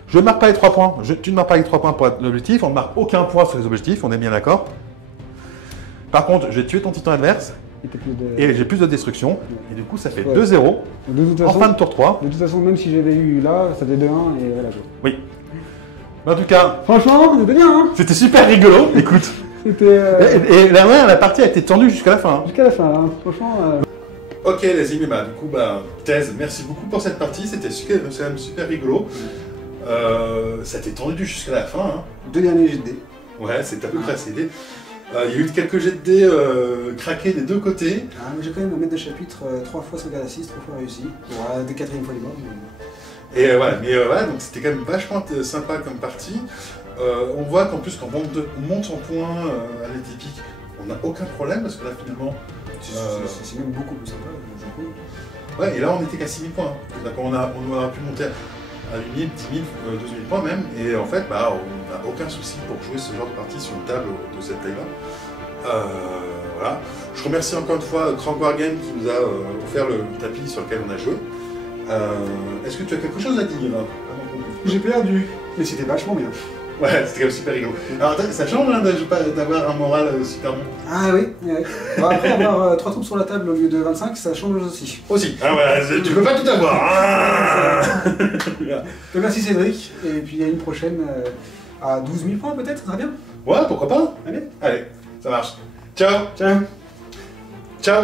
Je ne marque pas les 3 points. Tu ne marques pas les 3 points pour l'objectif. On ne marque aucun point sur les objectifs, on est bien d'accord. Par contre, je vais tuer ton titan adverse et j'ai plus de destruction. Et du coup, ça fait Ouais. 2-0 De toute en façon, fin de tour 3. de toute façon, même si j'avais eu là, ça faisait 2-1 et voilà quoi. Oui. Mais en tout cas, Franchement, c'était bien, hein. c'était super rigolo. Écoute. C'était Et la partie a été tendue jusqu'à la fin. Hein. jusqu'à la fin, hein. Franchement. Ok les amis, bah, du coup, Thèse, merci beaucoup pour cette partie, c'était quand même super rigolo. Ça a été tendu jusqu'à la fin. Hein. 2 derniers jets de dés. Ouais, c'est à peu près assez aidé. Il y a eu quelques jets de dés craqués des deux côtés. Ah, mais j'ai quand même un maître de chapitre 3 fois sauvegarde à 6, 3 fois réussi. Pour des 4e fois les morts. Et voilà, donc c'était quand même vachement sympa comme partie. On voit qu'en plus, quand on monte en point à l'aide épique, on n'a aucun problème parce que là finalement. C'est même beaucoup plus sympa, je trouve. Ouais, et là on était qu'à 6000 points. Donc on aurait pu monter à 8000, 10 000, 12 000 points même. Et en fait, on n'a aucun souci pour jouer ce genre de partie sur une table de cette taille-là. Voilà. Je remercie encore une fois Crank Wargame qui nous a offert le tapis sur lequel on a joué. Est-ce que tu as quelque chose à dire avant qu'on conclue? J'ai perdu, mais c'était vachement bien. Ouais, c'était quand même super rigolo. Alors ça change hein, d'avoir un moral super bon. Ah oui, ouais. Bon, après avoir 3 troupes sur la table au lieu de 25, ça change aussi. Aussi. Ah ouais, tu peux pas tout avoir. Hein. Merci Cédric, et puis à une prochaine à 12 000 points peut-être, ça sera bien. Ouais, pourquoi pas. Allez, Allez, ça marche. Ciao. ciao. Ciao.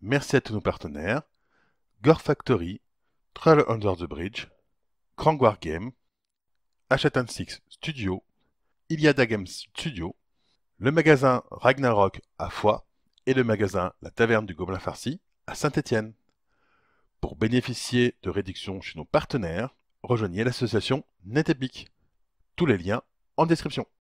Merci à tous nos partenaires, Gore Factory, Trail Under the Bridge, Crank Wargame, Hachette & Six Studio, Iliada Games Studio, le magasin Ragnarok à Foix et le magasin La Taverne du Gobelin Farci à Saint-Étienne. Pour bénéficier de réductions chez nos partenaires, rejoignez l'association NetEpic. Tous les liens en description.